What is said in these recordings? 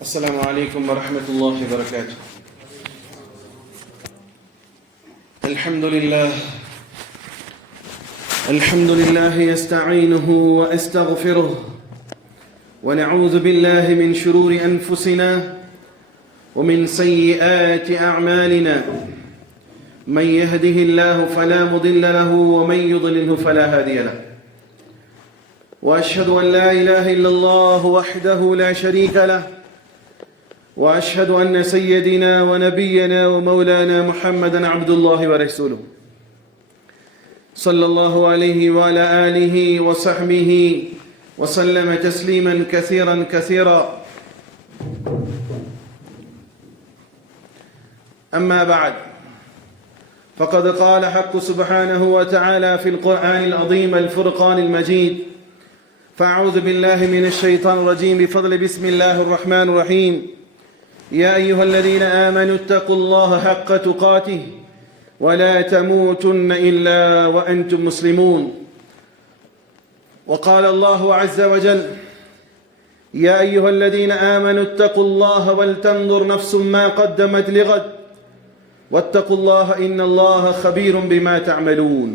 السلام عليكم ورحمة الله وبركاته. الحمد لله يستعينه وأستغفره ونعوذ بالله من شرور أنفسنا ومن سيئات أعمالنا. من يهده الله فلا مضل له ومن يضلله فلا هادي له. وأشهد أن لا إله إلا الله وحده لا شريك له وأشهد أن سيدنا ونبينا ومولانا محمدا عبد الله ورسوله صلى الله عليه وعلى آله وصحبه وسلم تسليما كثيرا كثيرا. أما بعد، فقد قال حق سبحانه وتعالى في القرآن العظيم الفرقان المجيد: فأعوذ بالله من الشيطان الرجيم بفضل بسم الله الرحمن الرحيم: يا أيها الذين آمنوا اتقوا الله حق تقاته ولا تموتن إلا وأنتم مسلمون. وقال الله عز وجل: يا أيها الذين آمنوا اتقوا الله ولتنظر نفس ما قدمت لغد واتقوا الله إن الله خبير بما تعملون.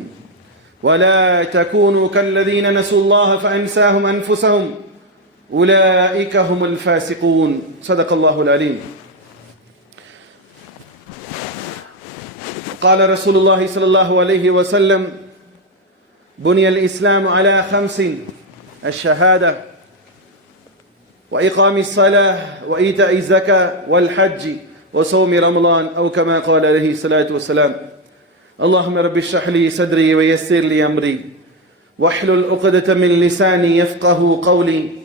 ولا تكونوا كالذين نسوا الله فأنساهم أنفسهم أولئك هم الفاسقون. صدق الله العليم. قال رسول الله صلى الله عليه وسلم: بني الإسلام على 5: الشهادة وإقام الصلاة وإيتاء الزكاة والحج وصوم رمضان، أو كما قال عليه الصلاة والسلام. اللهم رب اشرح لي صدري ويسر لي أمري واحلل عقدة من لساني يفقه قولي.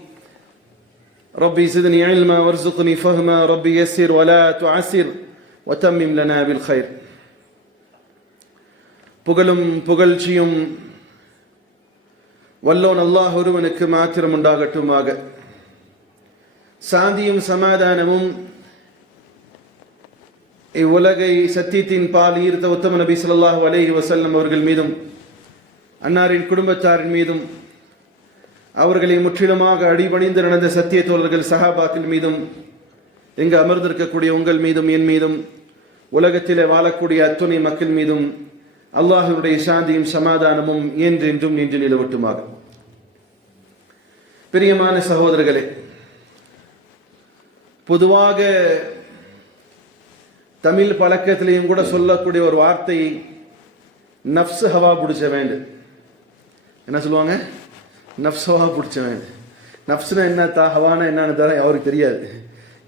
ربي زدني علما وارزقني فهما. ربي يسر ولا تعسر وتمم لنا بالخير. புகழும் புகழ்ச்சியும் வல்லோன் அல்லாஹ் ஒருவனுக்கு மாத்திரம் உண்டாகட்டுமாக. சாந்தியும் சமாதானமும் இவ்வுலகை சத்தியத்தின் பால் ஈர்த்த உத்தம நபி ஸல்லல்லாஹு அலைஹி வஸல்லம் அவர்கள் மீதும், அன்னாரின் குடும்பத்தாரின் மீதும், அவர்களை முற்றிலுமாக அடிபணிந்து நடந்த சத்திய தோழர்கள் சஹாபாக்கள் மீதும், இங்கு அமர்ந்திருக்கக்கூடிய உங்கள் மீதும், என் மீதும், உலகத்திலே வாழக்கூடிய அத்துணை மக்கள் மீதும் அல்லாஹ்வுடைய சாந்தியும் சமாதானமும் என்றென்றும் நின்று நிலவட்டுமாக. பிரியமான சகோதரர்களே, பொதுவாக தமிழ் பழக்கத்திலையும் கூட சொல்லக்கூடிய ஒரு வார்த்தை நஃப்ஸ் ஹவா பிடிச்சவேன். என்ன சொல்லுவாங்க? நஃப்ஸ் ஹவா பிடிச்சவேன். நஃப்ஸ்னா என்ன, ஹவானா என்னன்னு தர அவருக்கு தெரியாது.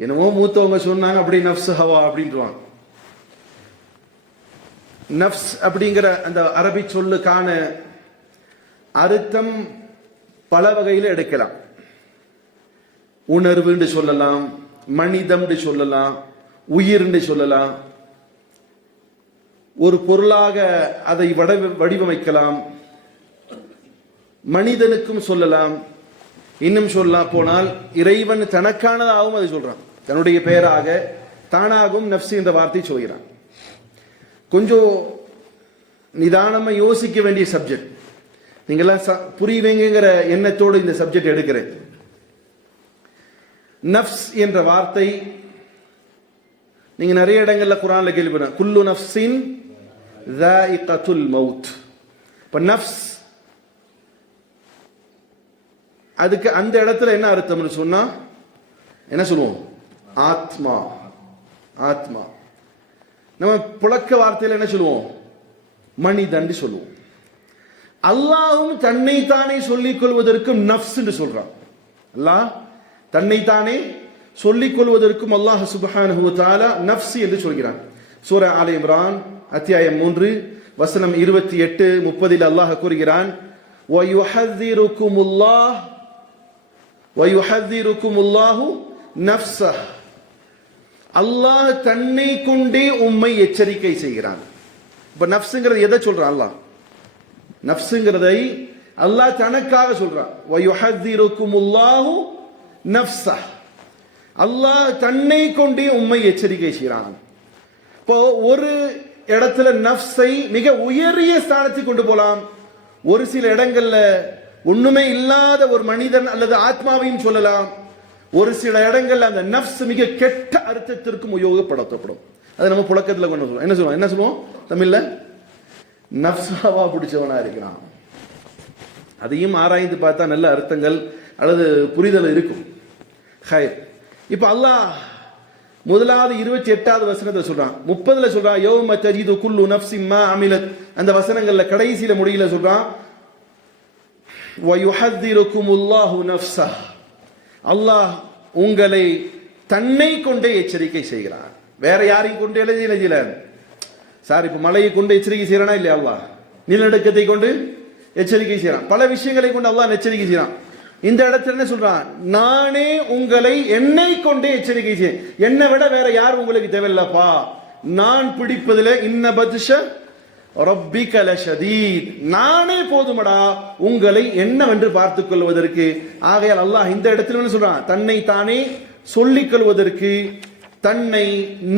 என்னமோ மூத்தவங்க சொன்னாங்க, அப்படி நஃப்ஸ் ஹவா அப்படின்ட்டுவாங்க. நஃப்ஸ் அப்படிங்கிற அந்த அரபி சொல்லுக்கான அர்த்தம் பல வகையில் எடுக்கலாம். உணர்வுன்னு சொல்லலாம், மனிதம்னு சொல்லலாம், உயிர்ன்னு சொல்லலாம், ஒரு பொருளாக அதை வடிவமைக்கலாம், மனிதனுக்கும் சொல்லலாம். இன்னும் சொல்ல போனால் இறைவன் தனக்கானதாகவும் அதை சொல்றான். தன்னுடைய பெயராக தானாகவும் நஃப்ஸ் என்ற வார்த்தை சொல்கிறான். கொஞ்சம் நிதானமா யோசிக்க வேண்டிய சப்ஜெக்ட். நீங்கெல்லாம் புரியுவீங்கிற எண்ணத்தோடு இந்த சப்ஜெக்ட் எடுக்கிறேன். நஃப்ஸ் என்ற வார்த்தை நீங்க நிறைய இடங்கள்ல குர்ஆன்ல கேள்விப்பட்ட குல்லு நஃப்ஸின் ذائقத்துல் மௌத். இப்ப நஃப்ஸ் அதுக்கு அந்த இடத்துல என்ன அர்த்தம்னு சொன்னா என்ன சொல்லுவோம்? ஆத்மா. ஆத்மா. நம்ம புழக்க வார்த்தையில என்ன சொல்லுவோம்? மனிதன் சொல்லுவோம். அல்லாஹ்வும் தன்னைத்தானே சொல்லிக் கொள்வதற்கும் நஃப்ஸ் என்று சொல்றான். அல்லாஹ் தன்னைத்தானே சொல்லிக் கொள்வதற்கும் அல்லாஹ் சுப்ஹானஹு வ தஆலா நஃப்ஸ் என்று சொல்கிறான். சூரா ஆல் இம்ரான் அத்தியாயம் 3 வசனம் 28 30 அல்லாஹ் கூறுகிறான்: வயுஹذிருக்குமுல்லாஹு நஃப்ஸஹ். அல்லாஹ் தன்னை கொண்டே உம்மை எச்சரிக்கை செய்கிறான். இப்ப நஃப்ஸ்ங்கிறது எதை சொல்றான்? அல்லாஹ் நஃப்ஸ்ங்கிறதை அல்லாஹ் தனக்காக சொல்றான். வயுஹذிருக்குமுல்லாஹு நஃப்ஸஹ். அல்லாஹ் தன்னை கொண்டே உம்மை எச்சரிக்கை செய்கிறான். இப்போ ஒரு இடத்துல நஃப்ஸை மிக உயரிய ஸ்தானத்துக்கு கொண்டு போலாம். ஒரு சில இடங்கள்ல ஒண்ணுமே இல்லாத ஒரு மனிதன் அல்லது ஆத்மாவையும் சொல்லலாம். ஒரு சில இடங்கள்ல அந்த நஃப்ஸ் மிக கெட்ட அர்த்தத்திற்கும் உபயோகப்படுத்தப்படும். அது நம்ம புழக்கத்துல கொண்டு சொல்லுவோம். என்ன சொல்லுவோம் தமிழ்ல? நஃப்ஸாவா பிடிச்சவனா இருக்கிறான். அதையும் ஆராய்ந்து பார்த்தா நல்ல அர்த்தங்கள் அல்லது புரிதல் இருக்கும். ஹைர். இப்ப அல்லாஹ் முதலாவது 28வது வசனத்தை சொல்றான். 30ல சொல்றான் யௌம தஜிது குல்லு நஃப்ஸின் மா அமிலத். அந்த வசனங்கள்ல கடைசியில முடியல சொல்றான் வ யுஹذிருகுமுல்லாஹு நஃப்ஸஹ். அல்லாஹ் உங்களை தன்னை கொண்டே எச்சரிக்கை செய்கிறான். வேற யாரையும் கொண்டு எழுதியில சார். இப்ப மலையை கொண்டு எச்சரிக்கை செய்யறானா இல்லையா? அல்லாஹ் நிலநடுக்கத்தை கொண்டு எச்சரிக்கை செய்யறான். பல விஷயங்களை கொண்டு அல்லாஹ் எச்சரிக்கை செய்யறான். இந்த இடத்துல என்ன சொல்றான்? நானே உங்களை என்னை கொண்டே எச்சரிக்கை செய்ய. என்னை விட வேற யார் உங்களுக்கு தேவையில்லப்பா. நான் பிடிப்பதில் இன்ன பத்ஷ ரப்பிக லஷதீத். நானே போதுமடா உங்களை என்னவென்று பார்த்துக் கொள்வதற்கு. ஆகையால் அல்லாஹ் இந்த இடத்துல என்ன சொல்றான்? தன்னை தானே சொல்லிக் கொள்வதற்கு தன்னை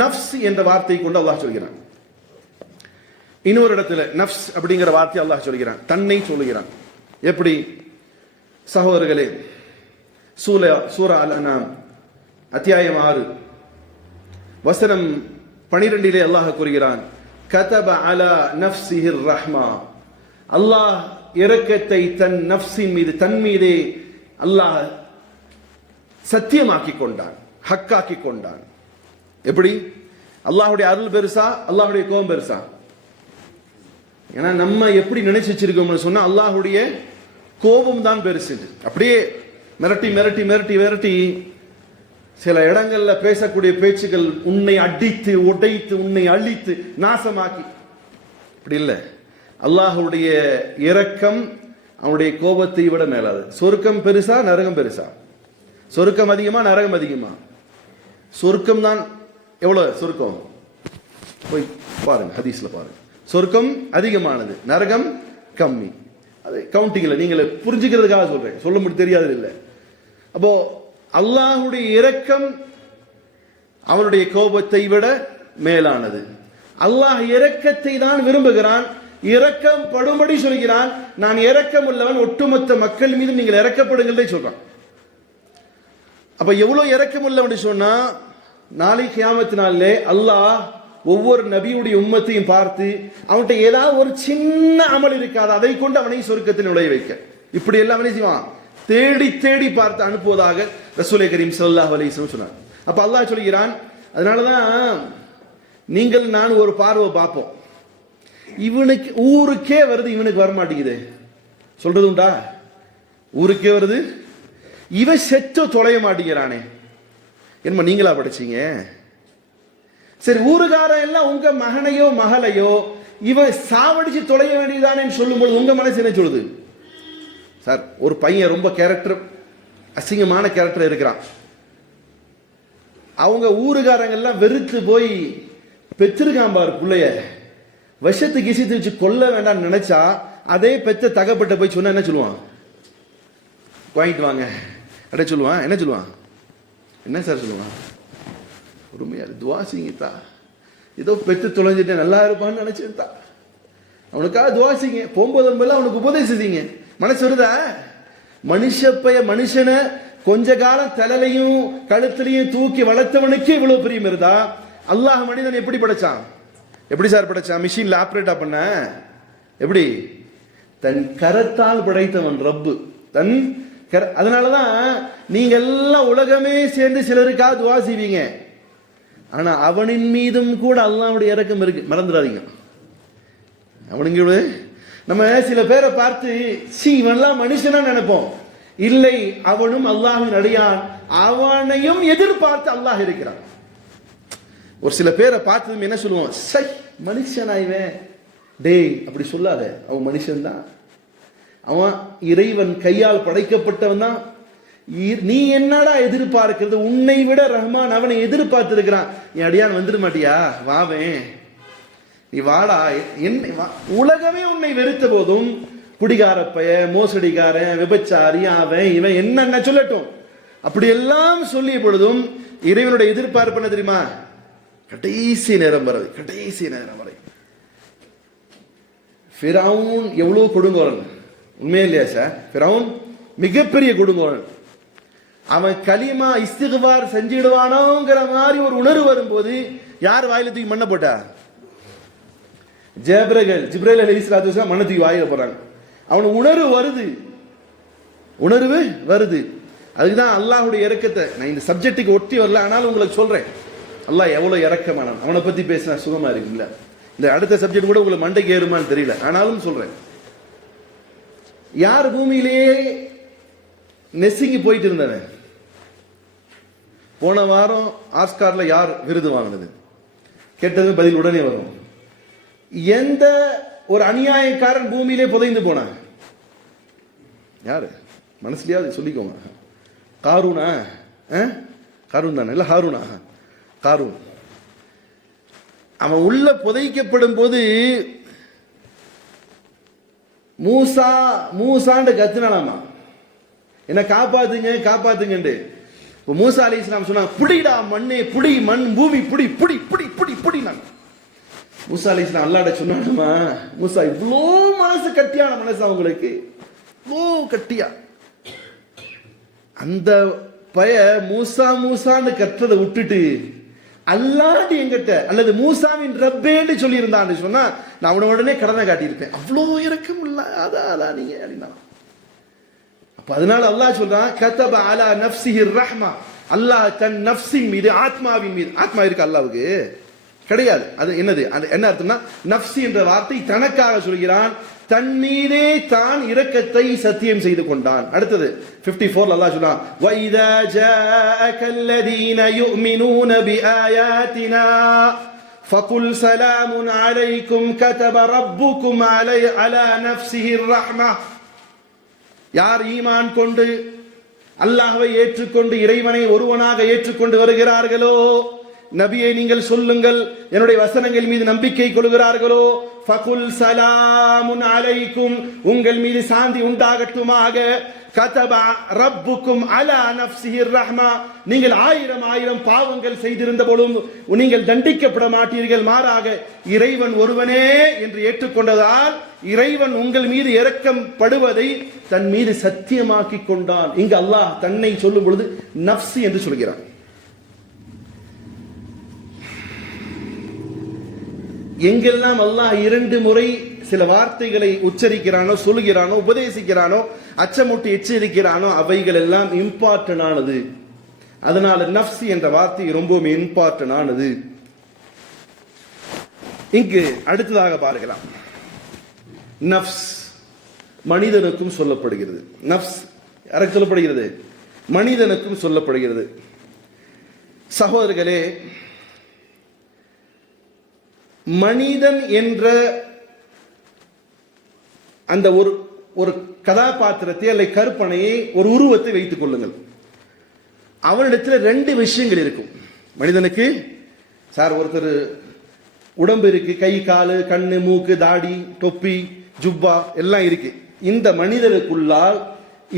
நஃப்ஸ் என்ற வார்த்தை கொண்டு அல்லாஹ் சொல்கிறான். இன்னொரு இடத்துல நஃப்ஸ் அப்படிங்கிற வார்த்தை அல்லாஹ் சொல்கிறான், தன்னை சொல்லுகிறான். எப்படி சகோதரர்களே? சூரா அல் அன்ஆம் அத்தியாயம் 6 வசனம் 12 அல்லாஹ் கூறுகிறான் கதப அலா நஃப்ஸிஹிர் ரஹ்மா. அல்லாஹ் இரக்கத்தை தன் நஃப்ஸின் மீது, தன் மீதே அல்லாஹ் சத்தியமாக்கி கொண்டான், ஹக்காக்கி கொண்டான். எப்படி? அல்லாஹ்வுடைய அருள் பெருசா, அல்லாஹ்வுடைய கோபம் பெருசா? ஏன்னா நம்ம எப்படி நினைச்சு வச்சிருக்கோம்னு சொன்னா அல்லாஹ்வுடைய கோபம் தான் பெருசு. அப்படியே மிரட்டி மிரட்டி மிரட்டி மிரட்டி சில இடங்கள்ல பேசக்கூடிய பேச்சுகள் உன்னை அடித்து உடைத்து உன்னை அழித்து நாசமாக்கி. அப்படி இல்லை. அல்லாஹ்வுடைய இரக்கம் அவனுடைய கோபத்தை விட மேலாது. சொர்க்கம் பெருசா நரகம் பெருசா? சொர்க்கம் அதிகமா நரகம் அதிகமா? சொர்க்கம் தான். எவ்வளவு சொர்க்கம்? போய் பாருங்க, ஹதீஸ்ல பாருங்க. சொர்க்கம் அதிகமானது, நரகம் கம்மி. அது கவுண்டிங்ல நீங்க புரிஞ்சுக்கிறதுக்காக சொல்றேன், சொல்ல முடியும் தெரியாது இல்லை. அப்போ அல்லாஹ்வுடைய இரக்கம் அவனுடைய கோபத்தை விட மேலானது. அல்லாஹ் இரக்கத்தை தான் விரும்புகிறான், இரக்கம் படும்படி சொல்கிறான். நான் இரக்கம் உள்ளவன், ஒட்டுமொத்த மக்கள் மீது நீங்கள் இரக்கப்படுங்களே சொல்றான். அப்ப எவ்வளவு இரக்கம் உள்ளவன் சொன்னா, நாளை கியாமத் நாளிலே அல்லாஹ் ஒவ்வொரு நபியுடைய உம்மத்தையும் பார்த்து அவன்கிட்ட ஏதாவது ஒரு சின்ன அமல் இருக்காது, அதை கொண்டு அவனை சொர்க்கத்தில் நுழைய வைக்க. இப்படி எல்லாம் அவனை செய்வான், தேடி தேடி பார்த்து அனுப்புவதாக ரசூலே கரீம் ஸல்லல்லாஹு அலைஹி வஸல்லம் சொன்னார். அப்ப அல்லாஹ் சொல்கிறான், அதனாலதான் நீங்கள் நான் ஒரு பார்வை பார்ப்போம், இவனுக்கு ஊருக்கே வருது, இவனுக்கு வரமாட்டேங்குது. சொல்றது உண்டா? ஊருக்கே வருது, இவன் செத்து தொலைய மாட்டேங்கிறானே. என்ன நீங்களா படிச்சீங்க? சரி, ஊருகாரன் எல்லாம் உங்க மகனையோ மகளையோ இவன் சாவடிச்சு தொலைய வேண்டியதானே சொல்லும்போது உங்க மனசு என்ன சொல்லுது? சார், ஒரு பையன் ரொம்ப கேரக்டர் அசிங்கமான கேரக்டர் இருக்கிறான், அவங்க ஊருகாரங்க எல்லாம் வெறுத்து போய் பெற்றிருக்கான் பாரு பிள்ளைய, விஷத்து கிசித்து வச்சு கொல்ல வேண்டாம்னு நினைச்சா அதே பெத்த தகப்பட்ட போய் சொன்னா என்ன சொல்லுவான்? வாங்கிட்டு வாங்க அப்படியே சொல்லுவான். என்ன சொல்லுவான்? என்ன சார் சொல்லுவான்? பொறுமையா துவா செய்யுங்கத்தா, ஏதோ பெற்று தொலைஞ்சிட்டு நல்லா இருப்பான்னு நினைச்சிருந்தா அவனுக்காக துவா செய்யுங்க, போகும்போது அவனுக்கு உபதேசம் செய்யுங்க. மனசு வருதா? மனுஷனை கொஞ்ச காலம் தலையிலையும் கழுத்திலையும் தூக்கி வளர்த்தவனுக்கே இவ்வளவு பிரியம் இருந்தா, அல்லாஹ் மனிதன் எப்படி படைச்சான்? எப்படி சார் படைச்சான்? மிஷின்ல ஆப்ரேட்டா பண்ண எப்படி? தன் கரத்தால் படைத்தவன் ரப்பு, தன் அதனாலதான் நீங்க எல்லாம் உலகமே சேர்ந்து சிலருக்காக துவா செய்வீங்க, ஆனா அவனின் மீதும் கூட அல்லாஹ்வுடைய இரக்கம் இருக்கு, மறந்துடாதீங்க. அவனுங்க நம்ம சில பேரை பார்த்து இவன்லாம் மனுஷனா நினைப்போம். இல்லை, அவனும் அல்லாஹ்வின் அடியான், அவனையும் எதிர்பார்த்து அல்லாஹ் இருக்கிறான். ஒரு சில பேரை பார்த்ததும் என்ன சொல்லுவோம்? சை மனுஷனாய்வேன். டேய் அப்படி சொல்லாத, அவன் மனுஷன் தான், அவன் இறைவன் கையால் படைக்கப்பட்டவன் தான். நீ என்னடா எதிர்பார்க்கிறது? உன்னை விட ரஹ்மான் அவனை எதிர்பார்த்து இருக்கிறான். என் அடியான் வந்துட மாட்டியா? வாவேன், நீ வாடா. உலகமே உன்னை வெறுத்த போதும் குடிகார பைய, மோசடிக்காரன், விபச்சாரி, அவன் இவன் என்னென்ன சொல்லட்டும், அப்படி எல்லாம் சொல்லிய பொழுதும் இறைவனுடைய எதிர்பார்ப்பு என்ன தெரியுமா? கடைசி நேரம் வரை, கடைசி நேரம் வரை. ஃபிரௌன் எவ்வளவு கொடுங்கோலன், உண்மையே இல்லையா சார்? ஃபிரௌன் மிகப்பெரிய கொடுங்கோலன். அவன் கலிமா இஸ்திக்பார் செஞ்சிடுவானோங்கிற மாதிரி ஒரு உணர்வு வரும்போது யார் வாயில தூக்கி மண்ணை போட்டா? ஜிப்ரீல் அலைஹிஸ்ஸலாத்து வஸலாம் மண்ணை தூக்கி வாயில போறாங்க. அவனுக்கு உணர்வு வருது. அதுக்குதான் அல்லாஹ்வுடைய இரக்கத்தை நான் இந்த சப்ஜெக்ட்டுக்கு ஒட்டி வரல, ஆனாலும் உங்களுக்கு சொல்றேன். அல்லாஹ் எவ்வளவு இரக்கமானான். அவனை பத்தி பேசினா சுகமா இருக்குல்ல. இந்த அடுத்த சப்ஜெக்ட் கூட உங்களுக்கு மண்டைக்கு ஏறுமான்னு தெரியல, ஆனாலும் சொல்றேன். யார் பூமியிலேயே நெசுங்கி போயிட்டு இருந்தவன்? போன வாரம் ஆஸ்கார்ல யார் விருது வாங்கினது? கேட்டது பதில் உடனே வரும். எந்த ஒரு அநியாயக்காரன் பூமியிலே புதைந்து போனான்? யாரு? மனசுலயாவது சொல்லிக்கோங்க. காரூனா? காரூன் தானே? இல்ல ஹாரூனா? காரூன். அவன் உள்ள புதைக்கப்படும் போது மூசா மூசான்னு கத்துனானாமா, என்ன காப்பாத்துங்க. இப்போ மூசா அலைஹிஸ்ஸலாம் சொன்னாங்க, புடிடா மண்ணே, புடி மண் பூமி, புடி புடி புடி புடி புடி. நான் மூசா அலைஹிஸ்ஸலாம் அல்லாஹ்ட்ட சொன்னானுமா, மூசா இவ்வளோ மனசு கட்டியான மனசு அவங்களுக்கு, இவ்வளோ கட்டியா? அந்த பய மூசான்னு கற்றதை விட்டுட்டு அல்லாஹ் என்கிட்ட அல்லது மூசாவின் ரப்பேன்னு சொல்லி இருந்தான்னு சொன்னா நான் அவனை உடனே கடனை காட்டியிருப்பேன். அவ்வளோ இறக்கம் இல்ல அதான் நீங்க அப்படின்னா. அப்ப அதனால அல்லாஹ் சொல்றான், கதப அலா நஃப்ஸிஹிர் ரஹ்மா. அல்லாஹ் தன் நஃப்ஸின் மீது, ஆத்மாவின் மீது. ஆத்மா இருக்கு அல்லாஹ்வுக்கு கிடையாது. அது என்னது? அது என்ன அர்த்தம்னா, நஃப்ஸி என்ற வார்த்தை தனக்காக சொல்கிறான், தன் மீதே தான் இரக்கத்தை சத்தியம் செய்து கொண்டான். அடுத்தது 54 அல்லாஹ் சொல்றான், வஇதா ஜாஅகல்லதீன யுமினூன பிஆயாத்தினா ஃபகுல் ஸலாமுன் அலைக்கும் கதப ரப்புக்கும் அலா நஃப்ஸிஹிர் ரஹ்மா. யார் ஈமான் கொண்டு அல்லாஹ்வை ஏற்றுக்கொண்டு இறைவனை ஒருவனாக ஏற்றுக்கொண்டு வருகிறார்களோ, நபியை நீங்கள் சொல்லுங்கள், என்னுடைய வசனங்கள் மீது நம்பிக்கை கொள்கிறார்களோ, ஃபகுல் ஸலாமுன் அலைக்கும், உங்கள் மீது சாந்தி உண்டாகட்டுமாக, கதப ரப்புக்கும் அலா நஃப்ஸிஹிர் ரஹ்மா, நீங்கள் ஆயிரம் பாவங்கள் செய்திருந்த பொழுதும் நீங்கள் தண்டிக்கப்பட மாட்டீர்கள், மாறாக இறைவன் ஒருவனே என்று ஏற்றுக்கொண்டதால் இறைவன் உங்கள் மீது இரக்கம் படுவதை தன் மீது சத்தியமாக்கி கொண்டான். இங்கு அல்லாஹ் தன்னை சொல்லும் பொழுது நஃப்ஸ் என்று சொல்கிறான். எங்கெல்லாம் அல்லாஹ் 2 முறை சில வார்த்தைகளை உச்சரிக்கிறானோ, சொல்லுகிறானோ, உபதேசிக்கிறானோ, அச்சமூட்டி எச்சரிக்கிறானோ, அவைகள் எல்லாம் இம்பார்ட்டன்ட் ஆனது. அதனால நஃப்ஸ் என்ற வார்த்தை ரொம்பவும் இம்பார்ட்டன்ட் ஆனது. இங்கு அடுத்ததாக பார்க்கலாம், நஃப்ஸ் மனிதனுக்கும் சொல்லப்படுகிறது. நஃப்ஸ் யாருக்கு சொல்லப்படுகிறது? மனிதனுக்கும் சொல்லப்படுகிறது. சகோதரர்களே, மனிதன் என்ற அந்த ஒரு கதாபாத்திரத்தை அல்ல கற்பனையை, ஒரு உருவத்தை வைத்துக் கொள்ளுங்கள். அவனிடத்தில் 2 விஷயங்கள் இருக்கும். மனிதனுக்கு சார் ஒருத்தர் உடம்பு இருக்கு, கை காலு கண்ணு மூக்கு தாடி தொப்பி ஜுப்பா எல்லாம் இருக்கு. இந்த மனிதனுக்குள்ளால்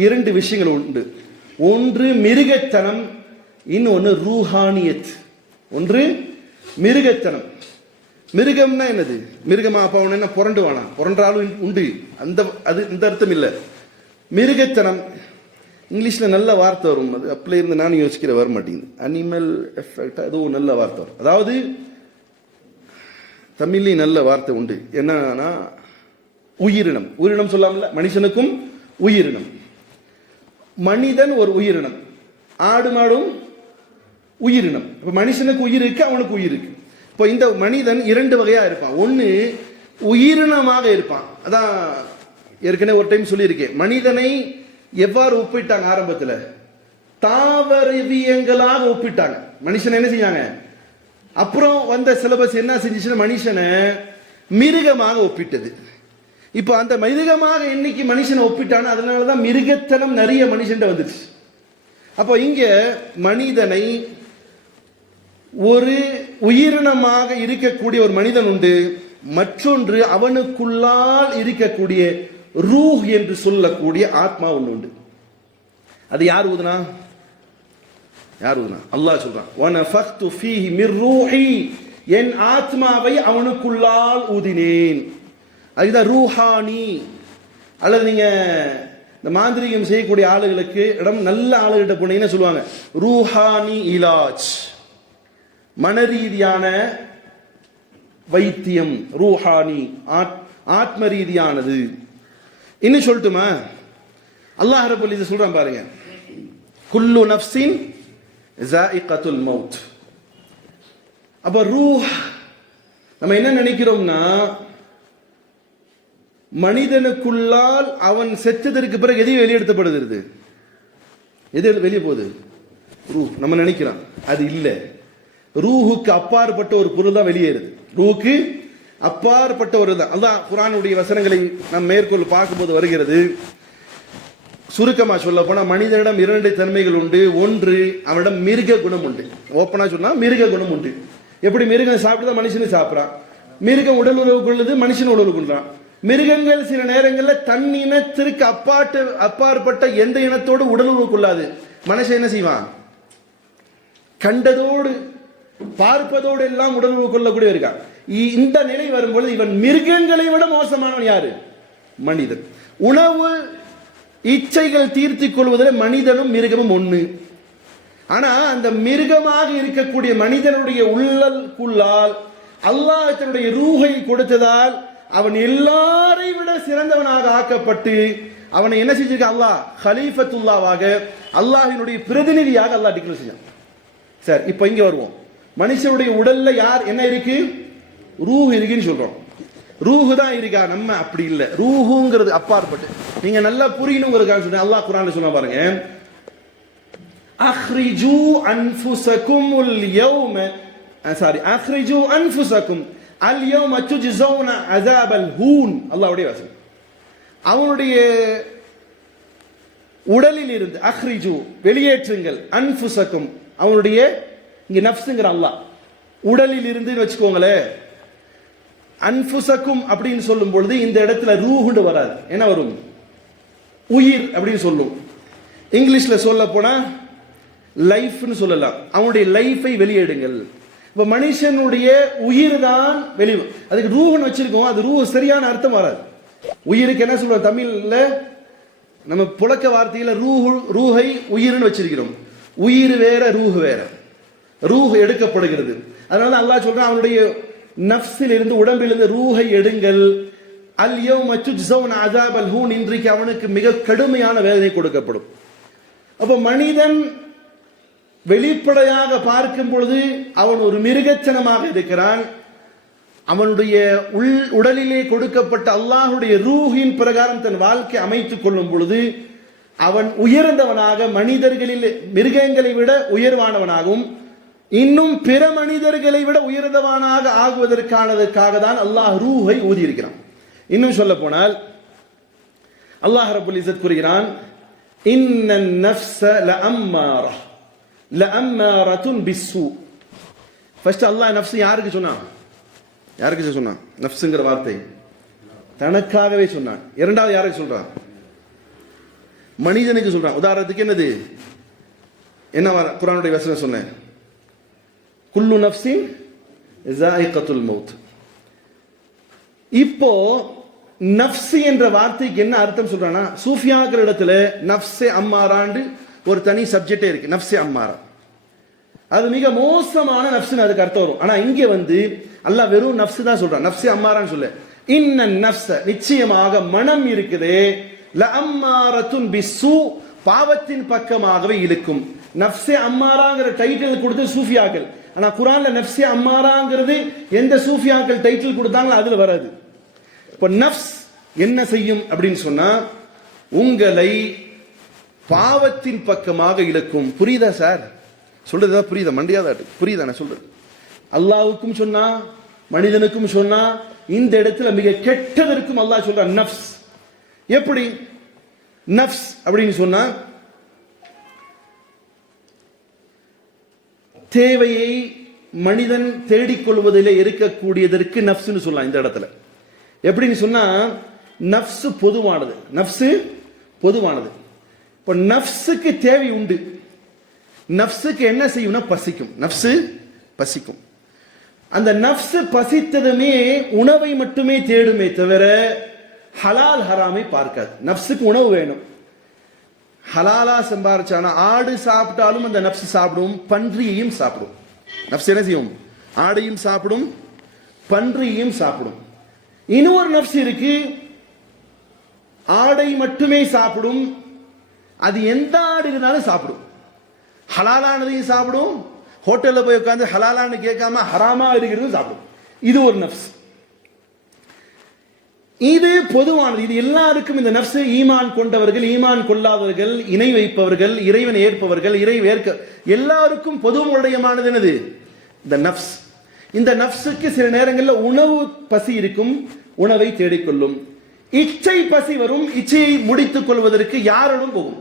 2 விஷயங்கள் உண்டு. ஒன்று மிருகத்தனம், இன்னொன்று ரூஹானியத். ஒன்று மிருகத்தனம். மிருகம்னா என்னது? மிருகமா? அப்ப அவன் என்ன புரண்டுவானா? புரண்டாலும் உண்டு, அது இந்த அர்த்தம் இல்லை. மிருகத்தனம் இங்கிலீஷ்ல நல்ல வார்த்தை வரும், அது அப்பல இருந்து நானும் யோசிக்கிற வர மாட்டேங்குது. அனிமல் எஃபெக்ட், அதுவும் நல்ல வார்த்தை வரும். அதாவது தமிழ்லையும் நல்ல வார்த்தை உண்டு. என்னன்னா உயிரினம். உயிரினம் சொல்லாமல, மனுஷனுக்கும் உயிரினம். மனிதன் ஒரு உயிரினம், ஆடு மாடும் உயிரினம். இப்ப மனுஷனுக்கு உயிர் இருக்கு, அவனுக்கு உயிர் இருக்கு. இப்போ இந்த மனிதன் 2 வகையா இருப்பான். ஒன்னு உயிரினமாக இருப்பான். அதான் ஏற்கனவே ஒரு டைம் சொல்லியிருக்கேன். மனிதனை எவ்வாறு ஒப்பிட்டாங்க? ஆரம்பத்தில் தாவரவியங்களாக ஒப்பிட்டாங்க. மனுஷனை என்ன செஞ்சாங்க? அப்புறம் வந்த சிலபஸ் என்ன செஞ்சுச்சுன்னா மனுஷனை மிருகமாக ஒப்பிட்டது. இப்போ அந்த மிருகமாக என்னைக்கு மனுஷனை ஒப்பிட்டான, அதனாலதான் மிருகத்தனம் நிறைய மனுஷன் வந்துச்சு. அப்போ இங்க மனிதனை ஒரு உயிரினமாக இருக்கக்கூடிய ஒரு மனிதன் உண்டு, மற்றொன்று அவனுக்குள்ளால் இருக்கக்கூடிய ரூஹ் என்று சொல்லக்கூடிய ஆத்மா ஒன்று உண்டு. அது யார் ஊதுனா? அல்லாஹ் சொல்றான், வனஃபக்து ஃபீஹி மிர் ரூஹி, என் ஆத்மாவை அவனுக்குள்ளால் ஊதினேன். அதுதான் ரூஹானி. அல்லது நீங்க இந்த மாந்திரிகம் செய்யக்கூடிய ஆளுகளுக்கு இடம் நல்ல ஆளுகிட்ட போனீங்கன்னா சொல்லுவாங்க ரூஹானி இலாஜ், மனரீதியான வைத்தியம், ரூஹானி ஆத்ம ரீதியானது. இன்னும் சொல்லட்டுமா, அல்லாஹ் ரப்பல் இஸ்ஸத் சொல்றான் பாருங்க, குல்லு நஃப்ஸின் ஸாயிகத்துல் மௌத். அப்ப ரூஹ் நம்ம என்ன நினைக்கிறோம்னா, மனிதனுக்குள்ளால் அவன் செத்ததற்கு பிறகு எது வெளியெடுத்தப்படுகிறது, எது வெளியே போகுது, ரூஹ். நம்ம நினைக்கிறோம் அது இல்லை. ரூஹுக்கு அப்பாற்பட்ட ஒரு பொருள் தான் வெளியேறுது. ரூஹுக்கு அப்பாற்பட்ட ஒரு தான். அல்லாஹ் குர்ஆனுடைய வசனங்களை நாம் மேற்கொள்ள பார்க்கும்போது வருகிறது. சுருக்கமா சொல்ல போனா மனிதனிடம் 2 தன்மைகள் உண்டு. ஒன்று, அவனிடம் மிருக குணம் உண்டு. ஓப்பனா சொன்னா மிருக குணம் உண்டு. எப்படி மிருகம் சாப்பிட்டுதான் மனுஷனு சாப்பிட்றான், மிருகம் உடல் உறவு கொள்ளுது, மனுஷன் உடல் உறவு கொள்றான். மிருகங்கள் சில நேரங்களில் தன் இனத்திற்கு அப்பாற்பட்ட எந்த இனத்தோடு உடல் உறவு கொள்ளாது. மனுஷன் என்ன செய்வான், கண்டதோடு பார்ப்பதோடு எல்லாம் உடல் உறவு கொள்ளக்கூடிய இருக்கான். இந்த நிலை வரும்போது இவன் மிருகங்களை விட மோசமானவன் யாரு, மனிதன். உணவு இச்சைகள் தீர்த்திக் கொள்வதில் மனிதனும் மிருகமும் ஒண்ணு. ஆனா அந்த மிருகமாக இருக்கக்கூடிய மனிதனுடைய உள்ளுள்ளால் அல்லாஹ் தன்னுடைய ரூஹை கொடுத்ததால் அவன் எல்லாரை விட சிறந்தவனாக ஆக்கப்பட்டு அவனை என்ன செஞ்சிருக்க, அல்லாஹ் ஹலீஃபத்துல்லாவாக, அல்லாஹ்வினுடைய பிரதிநிதியாக அல்லாஹ் டிக்ளேர் செஞ்சான். சரி, இப்ப இங்க வருவோம். மனுஷனுடைய உடல்ல யார் என்ன இருக்கு, ரூஹ் இருக்குன்னு சொல்றோம். ரூஹு தான் இருக்கா, நம்ம அப்படி இல்லை. ரூஹுங்கிறது அப்பாற்பட்டு நீங்க நல்லா புரியணுங்கிறதுக்காக சொன்னேன். அல்லாஹ் குர்ஆன்ல சொன்னா பாருங்க, அக்ரிஜூ அன்ஃபுஸகுமுல் யௌம அக்ரிஜூ அன்ஃபுஸகும் அல் யௌம துஜ்ஸௌன அஸாபல் ஹூன். அல்லாஹ்வுடைய வசனம். அவனுடைய உடலில் இருந்து அக்ரிஜூ வெளியேற்றுங்கள், அன்ஃபுஸகும் அவனுடைய, இங்க நஃப்ஸ்ங்கிற அல்லாஹ் உடலில் இருந்து வச்சுக்கோங்களேன். அன்ஃபுஸகும் அப்படின்னு சொல்லும் பொழுது இந்த இடத்துல ரூஹுண்டு வராது, என்ன வரும், உயிர் அப்படின்னு சொல்லும். இங்கிலீஷ்ல சொல்ல போனா லைஃப்னு சொல்லலாம். அவனுடைய லைஃபை வெளியேடுங்கள். இப்ப மனுஷனுடைய உயிர் தான் வெளியே, அதுக்கு ரூஹ்னு வச்சிருக்கோம், அது ரூஹ் சரியான அர்த்தம் வராது. உயிருக்கு என்ன சொல்றோம் தமிழ்ல, நம்ம புழக்க வார்த்தையில ரூஹை உயிர்னு வச்சிருக்கிறோம். உயிர் வேற ரூஹ் வேற. ரூஹ் எடுக்கப்படுகிறது. அதனால அல்லாஹ் சொல்றான், அவனுடைய நஃப்ஸில் இருந்து உடம்பிலிருந்து ரூஹை எடுங்கள். அல் யௌம துஜ்ஸௌன அஸாபல் ஹூன், இன்றைக்கு அவனுக்கு மிக கடுமையான வேதனை கொடுக்கப்படும். அப்ப மனிதன் வெளிப்படையாக பார்க்கும் பொழுது அவன் ஒரு மிருகச்சனமாக இருக்கிறான். அவனுடைய உடலிலே கொடுக்கப்பட்ட அல்லாஹுடைய ரூஹின் பிரகாரம் தன் வாழ்க்கை அமைத்துக் கொள்ளும் பொழுது அவன் உயர்ந்தவனாக, மனிதர்களில் மிருகங்களை விட உயர்வானவனாகவும் இன்னும் பிற மனிதர்களை விட உயர்ந்தவனாக ஆகுவதற்கானதற்காக தான் அல்லாஹ் ரூஹை ஊதியிருக்கிறான். இன்னும் சொல்ல போனால் அல்லாஹ் ரப்பல் இஸ்ஸத் கூறுகிறான், இன்னன் நஃப்ஸ லஅம்மாரத்துன் பிஸ்ஸூ. ஃபர்ஸ்ட் அல்லாஹ் நஃப்ஸ் யாருக்கு சொன்னான், யாருக்கு சொன்னான், நஃப்ஸ்ங்கிற வார்த்தை தனக்காகவே சொன்னான். இரண்டாவது யாருக்கு சொல்றான், மனிதனுக்கு சொல்றான். உதாரணத்துக்கு என்னது, என்ன குர்ஆனுடைய வசனம் சொன்னேன், குல்லு நஃப்ஸின் ஸாயிகத்துல் மௌத். இப்போ நஃப்ஸ் என்ற வார்த்தைக்கு என்ன அர்த்தம் சொல்றானா, சூஃபியாக்கள் இடத்துல நஃப்ஸே அம்மாராண்டு ஒரு தனி சப்ஜெக்டே இருக்கு, நஃப்ஸே அம்மாரா. அது மிக மோசமான நஃப்ஸ்னு அதுக்கு அர்த்தம் வரும். ஆனா இங்க வந்து அல்லாஹ் வெறும் நஃப்ஸ் தான் சொல்றான், நஃப்ஸே அம்மாரான்னு சொல்ல. இன்னன் நஃப்ஸ நிச்சயமாக மனம் இருக்குதே, லஅம்மாரத்துன் பிஸ்ஸூ பாவத்தின் பக்கமாகவே இழுக்கும். நஃப்ஸே அம்மாராங்கிற டைட்டில் கொடுத்து சூஃபியாக்கள். ஆனா குர்ஆன்ல நஃப்ஸே அம்மாராங்கிறது எந்த சூஃபியாக்கள் டைட்டில் கொடுத்தாங்களோ அதுல வராது. இப்ப நஃப்ஸ் என்ன செய்யும் அப்படின்னு சொன்னா, உங்களை பாவத்தின் பக்கமாக இழுக்கும். புரியுதா சார் சொல்றது, புரியுதா, மண்டியாதாட்டு புரியுதா நான் சொல்றது. அல்லாஹ்வுக்கும் சொன்னா, மனிதனுக்கும் சொன்னா, இந்த இடத்துல மிக கெட்டதற்கும் அல்லாஹ் சொல்றான் நஃப்ஸ். எப்படி நஃப்ஸ் அப்படின்னு சொன்னா, தேவையை மனிதன் தேடிக்கொள்வதில் இருக்கக்கூடியதற்கு நஃப்ஸ்னு சொல்லலாம். இந்த இடத்துல எப்படின்னு சொன்னா, நஃப்ஸ் பொதுவானது, நஃப்ஸ் பொதுவானது. இப்ப நஃப்ஸுக்கு தேவை உண்டு. நஃப்ஸுக்கு என்ன செய்யும்னா பசிக்கும், நஃப்ஸ் பசிக்கும். அந்த நஃப்ஸ் பசித்ததுமே உணவை மட்டுமே தேடுமே தவிர ஹலால் ஹராமை பார்க்காது. நஃப்ஸுக்கு உணவு வேணும், ஹலாலா சம்பாரிச்சானா ஆடு சாப்பிட்டாலும் அந்த நப்ஸ் சாப்பிடும், பன்றியையும் சாப்பிடும். நப்ஸ் என்ன செய்யும்? ஆடையும் சாப்பிடும், பன்றியையும் சாப்பிடும். இன்னொரு நப்ஸ் இருக்கு, ஆடை மட்டுமே சாப்பிடும். அது எந்த ஆடு இருந்தாலும் சாப்பிடும். ஹலாலானதையும் சாப்பிடும், ஹோட்டல்ல போய் உட்கார்ந்து ஹலாலான்னு கேட்காம ஹராமா இருக்கிறது சாப்பிடும். இது ஒரு நப்ஸ். இது பொதுவானது. இது எல்லாருக்கும் இந்த நப்ஸ், ஈமான் கொண்டவர்கள், ஈமான் கொள்ளாதவர்கள், இணை வைப்பவர்கள், இறைவனை ஏற்பவர்கள், எல்லாருக்கும் பொதுவுடையமானது என்னது? இந்த நப்ஸ். இந்த நப்சுக்கு சில நேரங்களில் உணவு பசி இருக்கும், உணவை தேடிக்கொள்ளும். இச்சை பசி வரும், இச்சையை முடித்துக் கொள்வதற்கு யாரோடும் போகும்.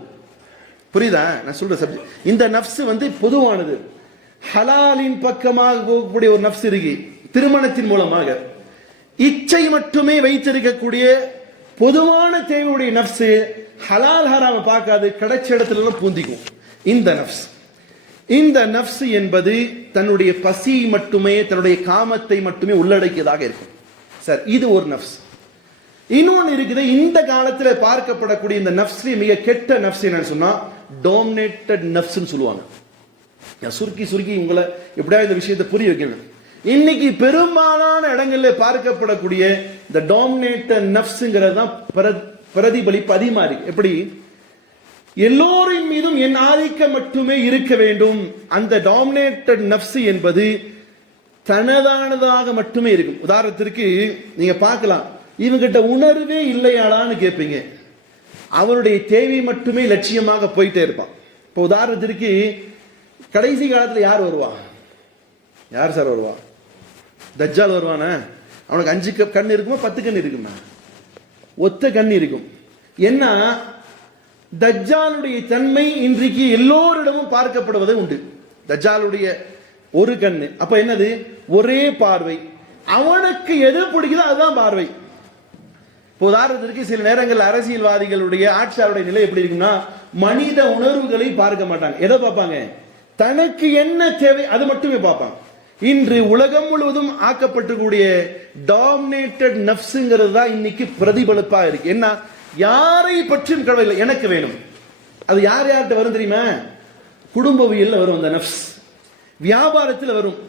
புரியுதா நான் சொல்ற சப்ஜெக்ட்? இந்த நப்ஸ் பொதுவானது. ஹலாலின் பக்கமாக போகக்கூடிய ஒரு நப்ஸ் இருக்கு, திருமணத்தின் மூலமாக இச்சை மட்டுமே வைத்திருக்கக்கூடிய பொதுவான தேவையுடைய நப்ஸ். ஹலால் ஹராம பார்க்காது, கிடைச்ச இடத்துல பூந்திக்கும். இந்த நப்ஸ், இந்த நப்ஸ் என்பது தன்னுடைய பசி மட்டுமே, தன்னுடைய காமத்தை மட்டுமே உள்ளடக்கியதாக இருக்கும். சார், இது ஒரு நப்ஸ். இன்னொன்னு இருக்குது, இந்த காலத்தில் பார்க்கப்படக்கூடிய இந்த நப்ஸ் மிக கெட்ட நப்ஸ் என்னன்னு சொன்னா டாமினேட்டட் நப்ஸ்னு சொல்லுவாங்க. சுருக்கி சுருக்கி உங்களை எப்படியா இந்த விஷயத்தை புரிய வைக்கணும். இன்னைக்கு பெரும்பாலான இடங்களில் பார்க்கப்படக்கூடிய இந்த டாமினேட்டட் நப்ஸ்ங்கிறது தான் பிரதிபலிப்பு அதிகமா இருக்கு. எப்படி? எல்லோரின் மீதும் என் ஆதிக்கம் மட்டுமே இருக்க வேண்டும். அந்த டாமினேட்டட் நப்ஸ் என்பது தனதானதாக மட்டுமே இருக்கும். உதாரணத்திற்கு நீங்க பார்க்கலாம், இவங்கிட்ட உணர்வே இல்லையாடான்னு கேட்பீங்க. அவருடைய தேவை மட்டுமே லட்சியமாக போயிட்டே இருப்பான். இப்போ உதாரணத்திற்கு கடைசி காலத்தில் யார் வருவா? யார் சார் வருவா? தஜ்ஜால் வருவானா? அவனுக்கு 5 கண் இருக்குமா, 10 கண் இருக்குமா? ஒத்த கண் இருக்கும். என்ன? தஜ்ஜாலுடைய தன்மை இன்றைக்கு எல்லோரிடமும் பார்க்கப்படுவதை உண்டு. தஜ்ஜாலுடைய ஒரு கண்ணு, அப்ப என்னது? ஒரே பார்வை. அவனுக்கு எது பிடிக்குதோ அதுதான் பார்வை. உதாரணத்திற்கு சில நேரங்கள் அரசியல்வாதிகளுடைய ஆட்சியாளருடைய நிலை எப்படி இருக்குன்னா, மனித உணர்வுகளை பார்க்க மாட்டாங்க. எதை பார்ப்பாங்க? தனக்கு என்ன தேவை அது மட்டுமே பார்ப்பாங்க. இன்று உலகம் முழுவதும் ஆக்கப்பட்டக்கூடிய டாமினேட்டட் நப்ஸ்ங்கிறது தான் இன்னைக்கு பிரதிபலிப்பா இருக்கு. என்ன? யாரை பற்றியும் கவலை இல்லை, எனக்கு வேணும். அது யார் யார்கிட்ட வரும் தெரியுமா? குடும்பவியல்ல வரும் அந்த நப்ஸ், வியாபாரத்தில் வரும்.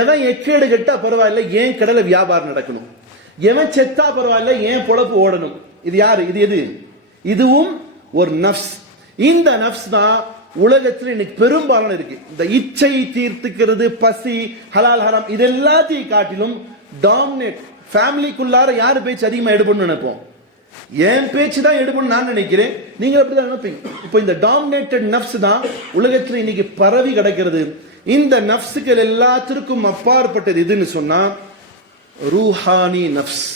எவன் எக்கேடு கெட்டா பரவாயில்ல, ஏன் கடலை வியாபாரம் நடக்கணும், எவன் செத்தா பரவாயில்ல, ஏன் பொழப்பு ஓடணும். இது யாரு? இது எது? இதுவும் ஒரு நப்ஸ். இந்த நப்ஸ் தான் உலகத்தில் இன்னைக்கு பெரும்பாலான இருக்கு. இந்த இச்சை தீர்த்துக்கிறது, பசி, ஹலால் ஹராம், இது எல்லாத்தையும் காட்டிலும் டாமினேட். ஃபேமிலிக்குள்ளார யாரு பேச்சு அதிகமா எடுபடணும்னு நினைப்போம்? என் பேச்சு தான் எடுபடும் நான் நினைக்கிறேன், நீங்க அப்படிதான் நினைப்பீங்க. இப்போ இந்த டாமினேட்டட் நப்ஸ் தான் உலகத்தில் இன்னைக்கு பரவி கிடக்கிறது. இந்த நப்சுகள் எல்லாத்திற்கும் அப்பாற்பட்டது எதுன்னு சொன்னா ரூஹானி நப்ஸ்,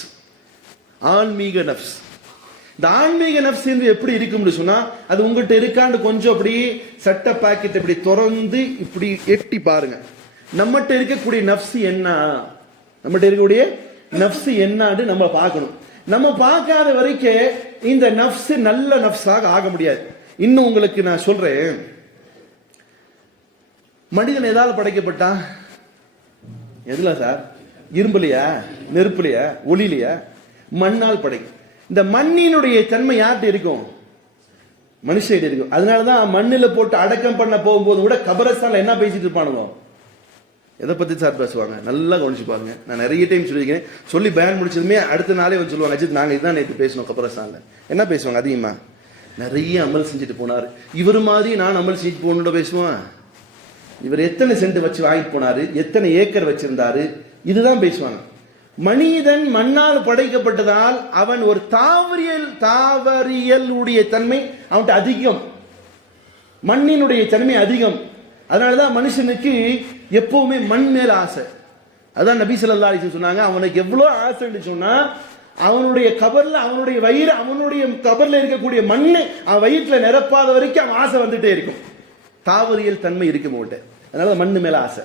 ஆன்மீக நப்ஸ். இந்த ஆன்மீக நப்ஸ் எப்படி இருக்கும்னு சொன்னா, அது உங்கள்கிட்ட இருக்காண்டு கொஞ்சம் அப்படி சட்ட பாக்கெட் இப்படி திறந்து இப்படி எட்டி பாருங்க. நம்மகிட்ட இருக்கக்கூடிய நப்ஸ் என்ன, நம்மகிட்ட இருக்கக்கூடிய நப்ஸ் என்னான்னு நம்ம பார்க்கணும். நம்ம பார்க்காத வரைக்கும் இந்த நப்ஸ் நல்ல நப்ஸாக ஆக முடியாது. இன்னும் உங்களுக்கு நான் சொல்றேன், மனிதன் எதாவது படைக்கப்பட்டா எதுல சார்? இரும்புலையா, நெருப்புலையா, ஒளிலையா? மண்ணால் படைக்கும். இந்த மண்ணினுடைய தன்மை யார்கிட்ட இருக்கும்? மனுஷன் இருக்கும். அதனாலதான் மண்ணில் போட்டு அடக்கம் பண்ண போகும்போது கூட கபரஸ்தான்ல என்ன பேசிட்டு இருப்பானுங்க? எதை பத்தி சார் பேசுவாங்க? நல்லா கவனிச்சு பாருங்க. நான் நிறைய டைம் சொல்லியிருக்கேன். சொல்லி பேன் முடிச்சதுமே அடுத்த நாளே வந்து சொல்லுவாங்க, அஜித் நாங்க இதுதான் நேற்று பேசணும் கபரஸ்தான்ல. என்ன பேசுவாங்க? அதிகமா நிறைய அமல் செஞ்சுட்டு போனாரு, இவர் மாதிரி நான் அமல் செஞ்சுட்டு போகணும்னு பேசுவேன். இவர் எத்தனை சென்ட் வச்சு வாங்கிட்டு போனாரு, எத்தனை ஏக்கர் வச்சிருந்தாரு, இதுதான் பேசுவாங்க. மனிதன் மண்ணால் படைக்கப்பட்டதால் அவன் ஒரு தாவரியல் உடைய தன்மை அவன்கிட்ட அதிகம், மண்ணினுடைய தன்மை அதிகம். அதனாலதான் மனுஷனுக்கு எப்பவுமே மண் மேல ஆசை. அதான் நபி ஸல்லல்லாஹு அலைஹி வஸல்லம் சொன்னாங்க, அவனுக்கு எவ்வளவு ஆசைன்னு சொன்னா அவனுடைய கபர்ல, அவனுடைய வயிறு, அவனுடைய கபர்ல இருக்கக்கூடிய மண்ணு அவன் வயிற்றுல நிரப்பாத வரைக்கும் அவன் ஆசை வந்துட்டே இருக்கும். தாவரியல் தன்மை இருக்கும் அவன்கிட்ட, அதனால மண்ணு மேல ஆசை.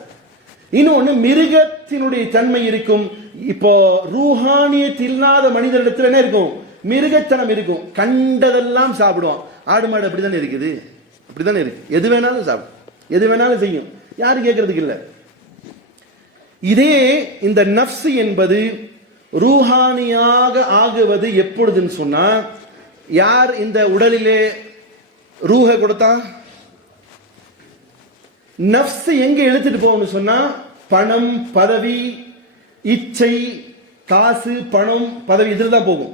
இன்னொன்னு மிருகத்தினுடைய தன்மை இருக்கும். இப்போ ரூஹானியத் இல்லாத மனிதனிடத்துல என்ன இருக்கும்? மிருகத்தனம் இருக்கும். கண்டதெல்லாம் சாப்பிடுவான். ஆடு மாடு அப்படித்தானே இருக்குது, அப்படித்தானே இருக்கு. எது வேணாலும் சாப்பிடும், எது வேணாலும் செய்யும், யாரும் கேட்கறதுக்கு இல்லை. இதே இந்த நஃப்ஸ் என்பது ரூஹானியாக ஆகுவது எப்பொழுதுன்னு சொன்னா, யார் இந்த உடலிலே ரூஹ கொடுத்தான். நஃப்ஸ் எங்க இழுத்துட்டு போகணும்னு சொன்னா பணம், பதவி, இச்சை, காசு, பணம், பதவி இதுல தான் போகும்.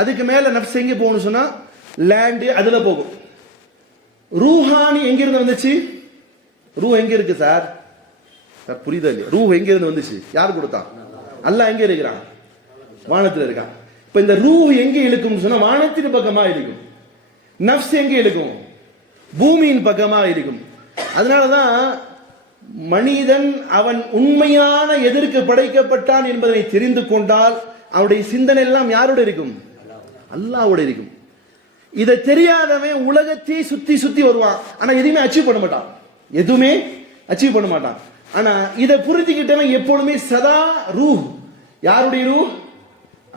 அதுக்கு மேல நஃப்ஸ் எங்க போகணும்னு சொன்னா லேண்ட், அதுல போகும். ரூஹானி எங்க இருந்து வந்துச்சு? ரூஹ் எங்க இருக்கு சார்? சார் புரியுதா இல்லையா? ரூஹ் எங்க இருந்து வந்துச்சு? யார் கொடுத்தான்? அல்லாஹ் எங்க இருக்கிறான்? வானத்தில் இருக்கான். இப்ப இந்த ரூஹ் எங்க இழுக்கும் சொன்னா வானத்தின் பக்கமா இழுக்கும். நஃப்ஸ் எங்க இழுக்கும்? பூமியின் பக்கமா இழுக்கும். அதனாலதான் மனிதன் அவன் உண்மையான எதற்கு படைக்கப்பட்டான் என்பதை தெரிந்து கொண்டால் அவனுடைய சிந்தனை எல்லாம் யாரோட இருக்கும்? அல்லாஹ்வோட இருக்கும். இதை தெரியாதவன் உலகத்தையே சுத்தி சுத்தி வருவான், ஆனா எதுவுமே அச்சீவ் பண்ண மாட்டான். எதுவுமே அச்சீவ் பண்ண மாட்டான். ஆனா இதை புரிஞ்சுக்கிட்டவன் எப்பொழுதுமே சதா ரூஹ், யாருடைய ரூஹ்?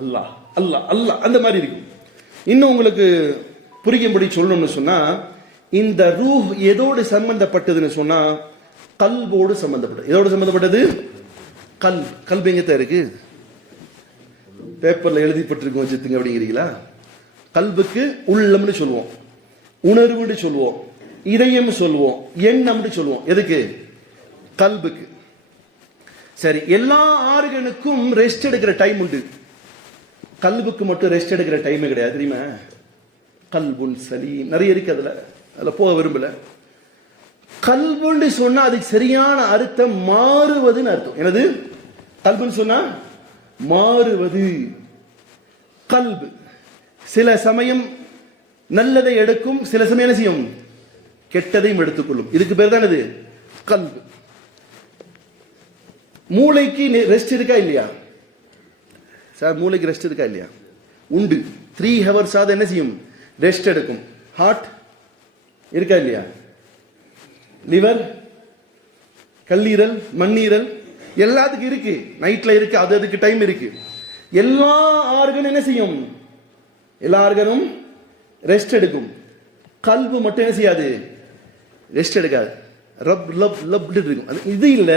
அல்லாஹ் அல்லாஹ் அல்லாஹ், அந்த மாதிரி இருக்கும். இன்னும் உங்களுக்கு புரியும்படி சொல்லணும்னு சொன்னா இந்த ரூஹ் எதோடு சம்பந்தப்பட்டதுன்னு சொன்னா கல்போடு சம்பந்தப்பட்டது. எதோடு சம்பந்தப்பட்டது? கல்பு எங்கத்தான் இருக்கு? பேப்பர்ல எழுதிப்பட்டிருக்கோம் வச்சுங்க அப்படிங்கிறீங்களா? கல்புக்கு உள்ளம்னு சொல்லுவோம், உணர்வுன்னு சொல்லுவோம், இதயம் சொல்லுவோம், எண்ணம்னு சொல்லுவோம். எதுக்கு? கல்புக்கு. சரி, எல்லா ஆர்கனுக்கும் ரெஸ்ட் எடுக்கிற டைம் உண்டு, கல்புக்கு மட்டும் ரெஸ்ட் எடுக்கிற டைமே கிடையாது, தெரியுமா? கல்புன் சலீம் நிறைய இருக்கு, அதுல போக விரும்பல. கல்புன்னு சொன்னா அதுக்கு சரியான அர்த்தம் மாறுவதுன்னு அர்த்தம். என்னது கல்புன்னு சொன்னா? மாறுவது. கல்பு சில சமயம் நல்லதை எடுக்கும், சில சமயம் என்ன செய்யும்? கெட்டதையும் எடுத்துக்கொள்ளும். இதுக்கு பேர் தான் இது கல்பு. மூளைக்கு ரெஸ்ட் இருக்கா இல்லையா சார்? மூளைக்கு ரெஸ்ட் இருக்கா இல்லையா? உண்டு. 3 hours ஆகுது என்ன செய்யும்? ரெஸ்ட் எடுக்கும். ஹார்ட் இருக்கா இல்லையா? லிவர், கல்லீரல், மண்ணீரல் எல்லாத்துக்கும் இருக்கு, நைட்ல இருக்கு, அது அதுக்கு டைம் இருக்கு. எல்லா ஆர்கனும் என்ன செய்யும்? எல்லா ஆர்கனும் ரெஸ்ட் எடுக்கும். கல்பு மட்டும் என்ன செய்யாது? ரெஸ்ட் எடுக்காது. ரப் லப் லப் இருக்கும். இது இல்ல,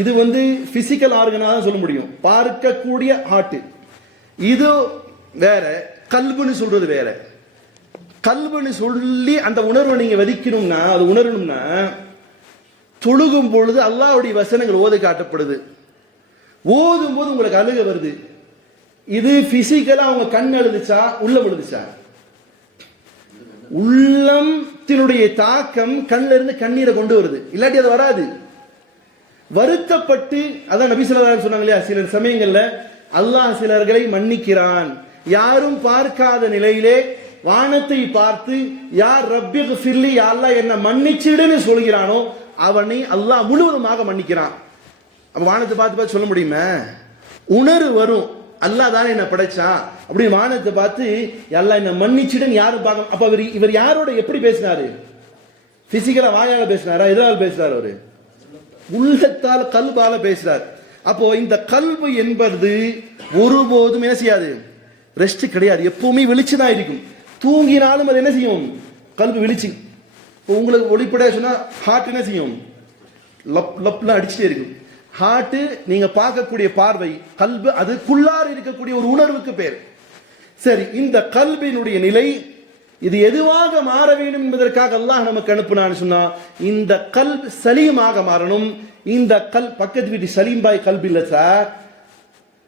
இது வந்து பிசிக்கல் ஆர்கனா தான் சொல்ல முடியும், பார்க்கக்கூடிய ஹார்ட். இது வேற, கல்புன்னு சொல்றது வேற. கல்புன்னு சொல்லி அந்த உணர்வை நீங்க விதிக்கணும்னா, அது உணரணும்னா தொழுகும் பொழுது அல்லாஹ்வுடைய வசனங்கள் ஓத காட்டப்படுது. ஓதும் போது உங்களுக்கு அழுக வருது. இது பிசிக்கலா அவங்க கண் அழுதுச்சா உள்ள விழுதுச்சா? உள்ளத்தினுடைய தாக்கம் கண்ணில இருந்து கண்ணீரை கொண்டு வருது, இல்லாட்டி அது வராது. வருத்தப்பட்டு, அதான் நபி ஸல்லல்லாஹு அலைஹி வஸல்லம் சொன்னாங்க இல்லையா, சில சமயங்கள்ல அல்லாஹ் சிலர்களை மன்னிக்கிறான். யாரும் பார்க்காத நிலையிலே வானத்தை பார்த்து யார் ரப்பிக்ஃபிர்லி, யா அல்லாஹ் என்ன மன்னிச்சிடுன்னு சொல்கிறானோ அவனை அல்லாஹ் முழுவதுமாக மன்னிக்கிறான். அப்ப வானத்தை பார்த்து பார்த்து சொல்ல முடியுமா? உணர்வு வரும், அல்லாஹ் தானே என்ன படைச்சான் அப்படி வானத்தை பார்த்து அல்லாஹ் என்ன மன்னிச்சிடுன்னு யாரும் பார்க்க. அப்ப இவர் யாரோட எப்படி பேசினாரு? பிசிக்கலா வாயால பேசினாரா? எதால பேசுறாரு? அவரு உள்ளத்தால் கல்பால பேசுறார். அப்போ இந்த கல்பு என்பது ஒருபோதும் என்ன செய்யாது? ரெஸ்ட் கிடையாது, எப்பவுமே வெளிச்சுதான் இருக்கும். தூங்கினாலும் அது என்ன செய்யும்? கல்பு வெளிச்சு. உங்களுக்கு ஒளிப்படையா சொன்னா ஹார்ட் என்ன செய்யும்? லப் லப்லாம் அடிச்சுட்டே இருக்கும். ஹார்ட் நீங்க பார்க்கக்கூடிய பார்வை, கல்பு அதுக்குள்ளார இருக்கக்கூடிய ஒரு உணர்வுக்கு பேர். சரி, இந்த கல்பினுடைய நிலை இது எதுவாக மாற வேண்டும் என்பதற்காக அல்லாஹ் நமக்கு அனுப்புனான்னு சொன்னா இந்த கல்ப் சலீமாக மாறணும். இந்த பக்கத்து வீட்டு சலீம் பாய் கல்பு இல்ல சார்,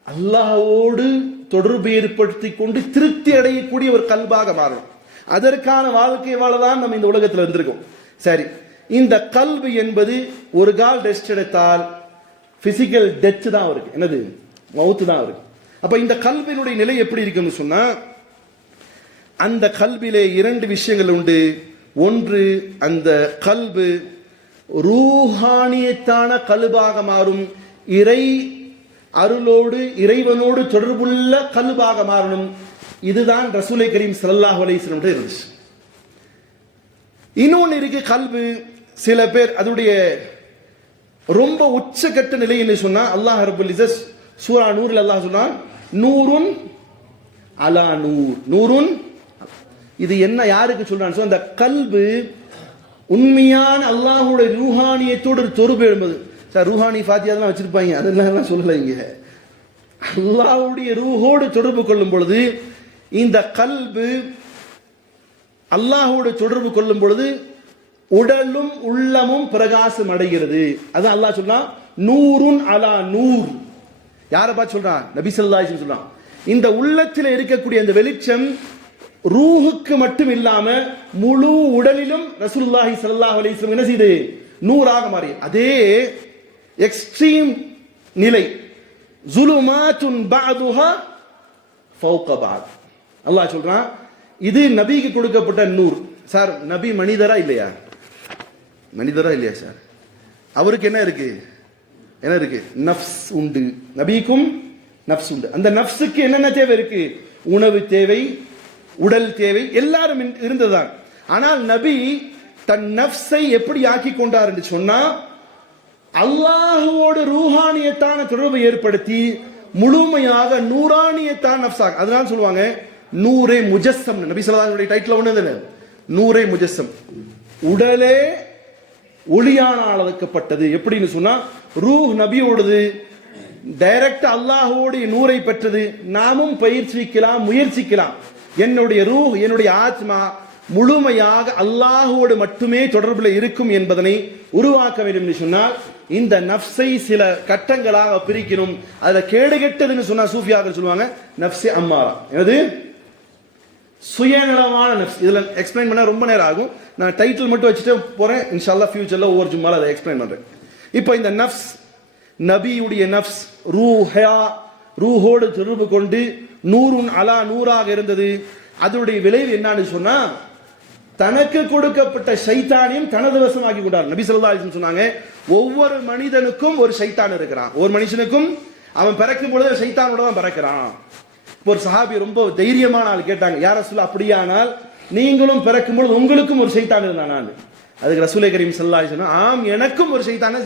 அல்லாஹ்வோடு தொடர்பு ஏற்படுத்தி கொண்டு திருப்தி அடையக்கூடிய ஒரு கல்பாக மாறணும். அதற்கான வாழ்க்கை வாழதான் நம்ம இந்த உலகத்தில் வந்திருக்கோம். சரி, இந்த கல்பு என்பது ஒரு கால் ரெஸ்ட் எடுத்தால் பிசிக்கல் டெத் தான் இருக்கு, என்னது மவுத்து தான் இருக்கு. அப்ப இந்த கல்பினுடைய நிலை எப்படி இருக்குன்னு சொன்னா அந்த கல்பிலே 2 விஷயங்கள் உண்டு. ஒன்று, அந்த கல்பு ரூஹானியத்தான கல்பாக மாறும், இறை அருளோடு இறைவனோடு தொடர்புள்ள கல்பாக மாறணும். இதுதான் ரசூலை கரீம் ஸல்லல்லாஹு அலைஹி வஸல்லம் இருந்துச்சு. இன்னொன்னு இருக்கு கல்பு, சில பேர் அதோடைய ரொம்ப உச்சகட்ட நிலை என்று சொன்னா அல்லாஹ் ரப்பல் இஸ்ஸத் சூரா நூர்ல அல்லாஹ் சொன்னான், நூருன் அலா நூர், நூருன். இது என்ன யாருக்கு சொல்றான்னு சொன்னா அந்த கல்பு உண்மையான அல்லாஹ்வுடைய ரூஹானியத்தோடு தொடர்பு எழும்பது. சார் ரூஹானி ஃபாத்தியாலாம் வச்சிருப்பாங்க, அதெல்லாம் சொல்லல. இங்க அல்லாஹ்வுடைய ரூஹோடு தொடர்பு கொள்ளும் பொழுது இந்த கல்பு அல்லாஹ்வோடு தொடர்பு கொள்ளும் பொழுது உடலும் உள்ளமும் பிரகாசம் அடைகிறது. அதான் அல்லாஹ் சொல்றான் நூருன் அலா நூர். யாரை பார்த்து சொல்றான்? நபி ஸல்லல்லாஹு அலைஹி வஸல்லம் சொல்றான். இந்த உள்ளத்தில் இருக்கக்கூடிய அந்த வெளிச்சம் ரூஹுக்கு மட்டும் இல்லாம முழு உடலிலும் ரசூலுல்லாஹி ஸல்லல்லாஹு அலைஹி வஸல்லம் என்ன செய்து நூறாக மாறி. அதே எக்ஸ்ட்ரீம் நிலை ஸுலுமாத்துன் பஅதுஹா ஃபௌக பஅத். அல்லாஹ் சொல்றான் இது நபிக்கு கொடுக்கப்பட்ட நூர். சார் நபி மனிதரா இல்லையா? மனிதரா இல்லையா சார்? அவருக்கு என்ன இருக்கு? என்ன இருக்கு? நஃப்ஸ் உண்டு. நபிக்கும் நஃப்ஸ் உண்டு. அந்த நஃப்ஸுக்கு என்னென்ன தேவை இருக்கு? உணவு தேவை, உடல் தேவை, எல்லாரும் இருந்ததுதான். ஆனால் நபி தன் நஃப்ஸை எப்படி ஆக்கி கொண்டார் என்று சொன்னா அல்லாஹ்வோடு ரூஹானியத்தான தொடர்பை ஏற்படுத்தி முழுமையாக நூறானியத்தான நஃப்ஸாக. அதனால சொல்லுவாங்க நூரே முஜஸ்ஸம். நபி ஸல்லல்லாஹு அலைஹி டைட்டில் ஒண்ணு நூரே முஜஸ்ஸம். உடலே ஒளியான அளவுக்கப்பட்டது. எப்படின்னு சொன்னா ரூஹ் நபியோடது டைரக்ட் அல்லாஹ்வோடு நூரை பெற்றது. நாமும் பயிற்சிக்கலாம், முயற்சிக்கலாம். என்னுடைய ரூஹ், என்னுடைய ஆத்மா முழுமையாக அல்லாஹ்வோடு மட்டுமே தொடர்பில் இருக்கும் என்பதனை உருவாக்க வேண்டும் என்று சொன்னால் இந்த நஃப்ஸை சில கட்டங்களாக பிரிக்கணும். அதுல கேடுகெட்டதுன்னு சொன்னா சூஃபியாக்கள் சொல்லுவாங்க நஃப்ஸே அம்மாரா. என்னது? சுயநலமான நஃப்ஸ். இதுல எக்ஸ்பிளைன் பண்ண ரொம்ப நேரம் ஆகும். நான் டைட்டில் மட்டும் வச்சுட்டு போறேன். இன்ஷா அல்லாஹ் ஃபியூச்சர்ல ஒவ்வொரு ஜும்மால அதை எக்ஸ்பிளைன் பண்றேன். இப்போ இந்த நஃப்ஸ், நபியுடைய நஃப்ஸ் ரூஹோடு தொடர்பு கொண்டு நூறுன் அலா நூறாக இருந்தது. அதனுடைய விளைவு என்னன்னு சொன்னா தனக்கு கொடுக்கப்பட்ட ஷைத்தானையும் தனது வசமாக்கி கொண்டார். நபி ஸல்லல்லாஹு அலைஹி வஸல்லம் சொன்னாங்க ஒவ்வொரு மனிதனுக்கும் ஒரு ஷைத்தான் இருக்கிறான். ஒவ்வொரு மனுஷனுக்கும் அவன் பிறக்கும் பொழுது ஷைத்தானோட தான் பிறக்கிறான். ஒரு சஹாபி ரொம்ப தைரியமான ஆள் கேட்டாங்க, யார் ரசூல் அப்படியானால் நீங்களும் பிறக்கும் பொழுது உங்களுக்கும் ஒரு ஷைத்தான் இருந்தானா? அதுக்கு ரசூலே கரீம் ஸல்லல்லாஹு அலைஹி வஸல்லம் ஆம், எனக்கும் ஒரு ஷைத்தான்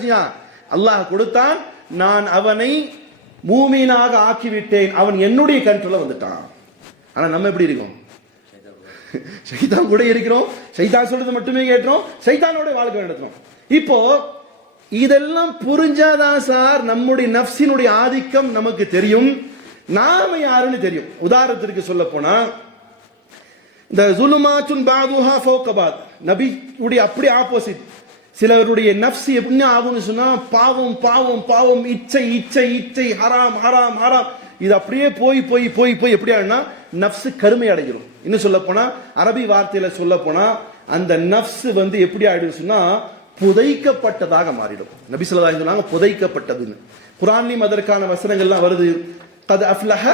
அல்லாஹ் கொடுத்தான், நான் அவனை மூமீனாக ஆக்கிவிட்டேன், அவன் என்னுடைய கண்ட்ரோல்ல வந்துட்டான். ஆனா நம்ம எப்படி இருக்கோம்? ஷைத்தான் கூட இருக்கிறோம், ஷைத்தான் சொல்றது மட்டுமே கேட்கிறோம், ஷைத்தானோட வாழ்க்கை நடத்துறோம். இப்போ இதெல்லாம் புரிஞ்சாதான் சார் நம்முடைய நஃப்ஸினுடைய ஆதிக்கம் நமக்கு தெரியும், நாம யாருன்னு தெரியும். உதாரணத்திற்கு சொல்ல போனா இந்த ஸுலுமாத்துன் பஅதுஹா ஃபௌக பஅத் நபியுடைய அப்படி ஆப்போசிட். சிலருடைய நஃப்ஸ் எப்படி ஆகும்னு சொன்னா பாவம் பாவம் பாவம், இச்சை இச்சை இச்சை, ஹராம் ஹராம் ஹராம், இது அப்படியே போய் போய் போய் போய் எப்படி ஆகும்னா நஃப்ஸ் கருமை அடைஞ்சிடும். இன்னும் சொல்ல போனா அரபி வார்த்தையில சொல்ல போனா அந்த நஃப்ஸ் எப்படி ஆயிடும் சொன்னா புதைக்கப்பட்டதாக மாறிடும். நபி ஸல்லல்லாஹு அலைஹி வஸல்லம் புதைக்கப்பட்டதுன்னு குர்ஆன்லயும் அதற்கான வசனங்கள்லாம் வருது. கத் அஃப்லஹ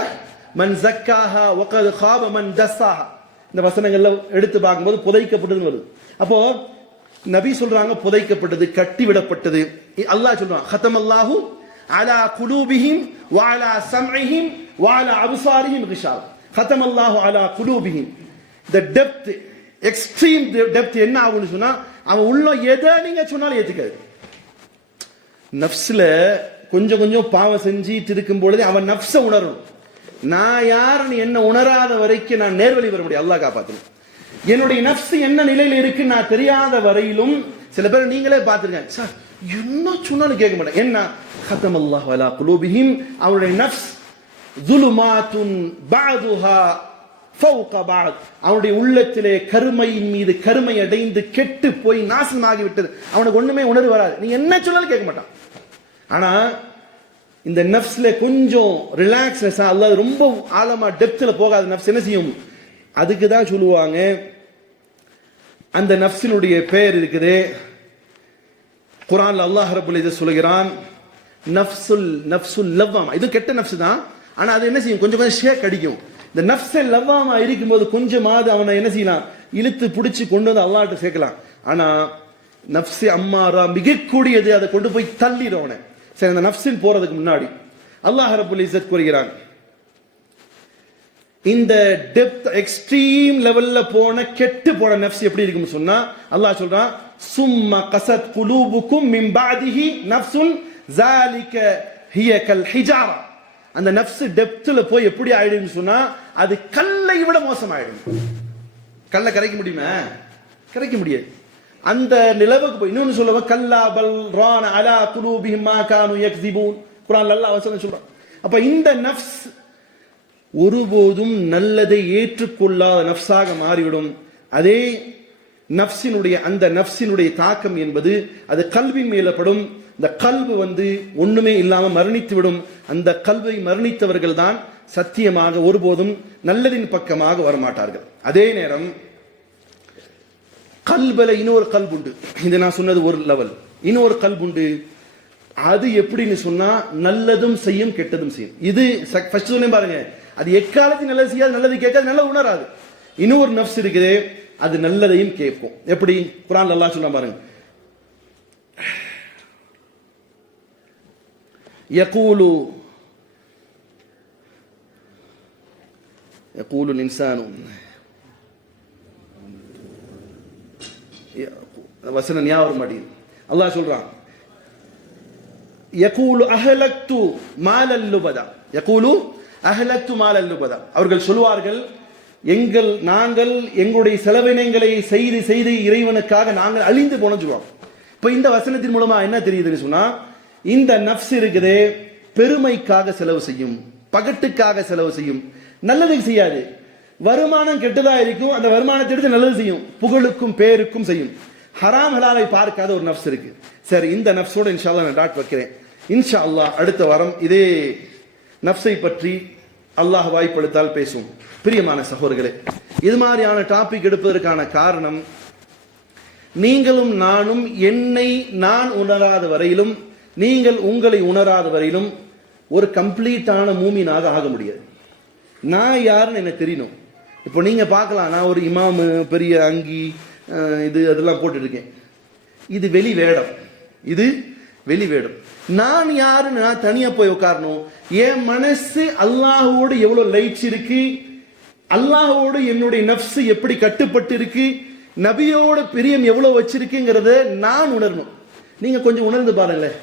மன் ஸக்காஹா வ கத் காப மன் தஸ்ஸாஹா. இந்த வசனங்கள்ல எடுத்து பார்க்கும்போது புதைக்கப்பட்டதுன்னு வருது. அப்போ நபி சொல்றாங்க புதைக்கப்பட்டது, கட்டி விடப்பட்டது. அல்லாஹ் சொல்றான் ஹதமல்லாஹு அலா குலூபிஹிம் வ அலா ஸம்இஹிம் வ அலா அப்சாரிஹிம் கிஷாவ். ஹதமல்லாஹு அலா குலூபிஹிம். the depth, extreme depth என்ன ஆகும்னு சொன்னா அவன் உள்ள எதை நீங்க சொன்னாலும் ஏத்துக்காது. நஃப்ஸ்ல கொஞ்சம் கொஞ்சம் பாவம் செஞ்சிட்டு இருக்கும் பொழுது அவன் நஃப்ஸ உணரணும். நான் யாருன்னு என்ன உணராத வரைக்கும் நான் நேர்வழி வர முடியும். அல்லாஹ் காப்பாத்தணும். என்னுடைய நஃப்ஸ் என்ன நிலையில இருக்கு நான் தெரியாத வரையிலும் சில பேர் நீங்களே பார்த்திருக்கேன், சார் என்ன சொன்னாலும் கேட்க மாட்டேன். என்ன ஹதமல்லாஹு அலா குலூபிஹிம், அவருடைய நஃப்ஸ் ஸுலுமாத்துன் பஅதுஹா ஃபௌக பஅத், அவனுடைய உள்ளத்திலே கருமையின் மீது கருமை அடைந்து கெட்டு போய் நாசமாகி விட்டது. அவனுக்கு ஒண்ணுமே உணர்வு வராது, நீ என்ன சொன்னாலும் கேட்க மாட்டான். ஆனா இந்த நஃப்ஸ்ல கொஞ்சம் ரிலாக்ஸ்னஸ், அல்லாஹ் ரொம்ப ஆழமா டெப்த்ல போகாத நஃப்ஸ் என்ன செய்யும்? அதுக்கு தான் சொல்லுவாங்க அந்த நஃப்ஸினுடைய பெயர் இருக்குது. குர்ஆன்ல அல்லாஹ் ரப்பல் இஸ்ஸத் சொல்கிறான் நஃப்சுல் லவ்வாமா. இது கெட்ட நஃப்ஸ் தான், ஆனா அது என்ன செய்யும்? கொஞ்சம் கொஞ்சம் ஷேக் அடிக்கும். இந்த நஃப்ஸே லவ்வாமா இருக்கும்போது கொஞ்சமாவது அவனை என்ன செய்யலாம்? இழுத்து பிடிச்சி கொண்டு வந்து அல்லாஹ்ட்ட சேர்க்கலாம். ஆனா நஃப்ஸே அம்மாரா மிகக்கூடியது, அதை கொண்டு போய் தள்ளிடும் அவனை. சரி, அந்த நஃப்ஸில் போறதுக்கு முன்னாடி அல்லாஹ் ரப்பல் இஸ்ஸத் கூறுகிறான், இந்த டெப்த் எக்ஸ்ட்ரீம் லெவல்ல போன கெட்டு போன நஃப்ஸ் எப்படி இருக்கும்னு சொன்னா அல்லாஹ் சொல்றான் சும்ம கஸத் குலூபுக்கும் மின் பஅதிஹி நஃப்ஸுன் ஸாலிக ஹிய கல் ஹிஜாரா. அந்த நஃப்ஸ் டெப்த்ல போய் எப்படி ஆயிடும்னு சொன்னா அது கல்லை விட மோசமாயிடும். கல்லை கரைக்க முடியுமா? கரைக்க முடியாது. அந்த நிலவுக்கு போய் இன்னொன்னு சொல்லுவ கல்லா பல் ரான அலா குலூபிஹிம் மா கானூ யக்ஸிபூன். குர்ஆன்ல அல்லாஹ் வசனம் சொல்றான். அப்ப இந்த நஃப்ஸ் ஒருபோதும் நல்லதை ஏற்றுக்கொள்ளாத நஃப்ஸாக மாறிவிடும். அதே நஃப்ஸினுடைய அந்த நஃப்ஸினுடைய தாக்கம் என்பது அது கல்வின் மேலப்படும். இந்த கல்வு ஒண்ணுமே இல்லாம மரணித்து விடும். அந்த கல்வை மரணித்தவர்கள் தான் சத்தியமாக ஒருபோதும் நல்லதின் பக்கமாக வரமாட்டார்கள். அதே நேரம் கல்பல இன்னொரு கல்புண்டு. இது நான் சொன்னது ஒரு லெவல். இன்னொரு கல்புண்டு. அது எப்படின்னு சொன்னா நல்லதும் செய்யும் கெட்டதும் செய்யும். இது ஃபர்ஸ்ட் சொன்னேன் பாருங்க, அது எக்காலத்தையும் நல்லது செய்யாது, நல்லது கேட்காது, நல்லது உணராது. இன்னொரு நஃப்ஸ் இருக்குது, அது நல்லதையும் கேட்கும். எப்படி குர்ஆன்ல அல்லாஹ் சொன்னா பாருங்க, யகூலு الإنسان வசனம் ஞாபகம் மாட்டேங்குது. அல்லாஹ் சொல்றான், யகூலு அஹலக்து மாலல் லுபதா, யகூலு அஹலக்து மாலல் லுபதா. அவர்கள் சொல்வார்கள், நாங்கள் எங்களுடைய செலவினங்களை செய்து செய்து இறைவனுக்காக நாங்கள் அழிந்து போனோம் சொல்லுவோம். இப்ப இந்த வசனத்தின் மூலமா என்ன தெரியுதுன்னு சொன்னா, இந்த நஃப்ஸ் இருக்குதே பெருமைக்காக செலவு செய்யும், பகட்டுக்காக செலவு செய்யும், நல்லது செய்யாது. வருமானம் கெட்டதா இருக்கும், அந்த வருமானத்தை எடுத்து நல்லது செய்யும், புகழுக்கும் பேருக்கும் செய்யும். ஹராம் ஹலாலை பார்க்காத ஒரு நஃப்ஸ் இருக்கு. சரி, இந்த நஃப்ஸோட இன்ஷா அல்லாஹ் நான் டாட் வைக்கிறேன். இன்ஷா அல்லாஹ் அடுத்த வாரம் இதே நஃப்ஸை பற்றி அல்லாஹ் வாய்ப்படுத்தால் பேசும். பிரியமான சகோதரர்களே, இது மாதிரியான டாபிக் எடுப்பதற்கான காரணம், நீங்களும் நானும் என்னை நான் உணராத வரையிலும், நீங்கள் உங்களை உணராத வரையிலும் ஒரு கம்ப்ளீட்டான மூமினாக ஆக முடியாது. நான் யாருன்னு எனக்கு தெரியணும். இப்போ நீங்க பார்க்கலாம், நான் ஒரு இமாமு, பெரிய அங்கி, இது அதெல்லாம் போட்டு இருக்கேன். இது வெளி வேடம், இது வெளி வேடம். நான் யாருன்னு நான் தனியா போய் உட்காரணும். என் மனசு அல்லாஹ்வோடு எவ்வளவு லைட்ஸ் இருக்கு, அல்லாஹ்வோடு என்னுடைய நஃப்ஸ் எப்படி கட்டுப்பட்டு இருக்கு, நபியோட பிரியம் எவ்வளவு வச்சிருக்குங்கிறத நான் உணரணும். நீங்க கொஞ்சம் உணர்ந்து பாருங்களேன்.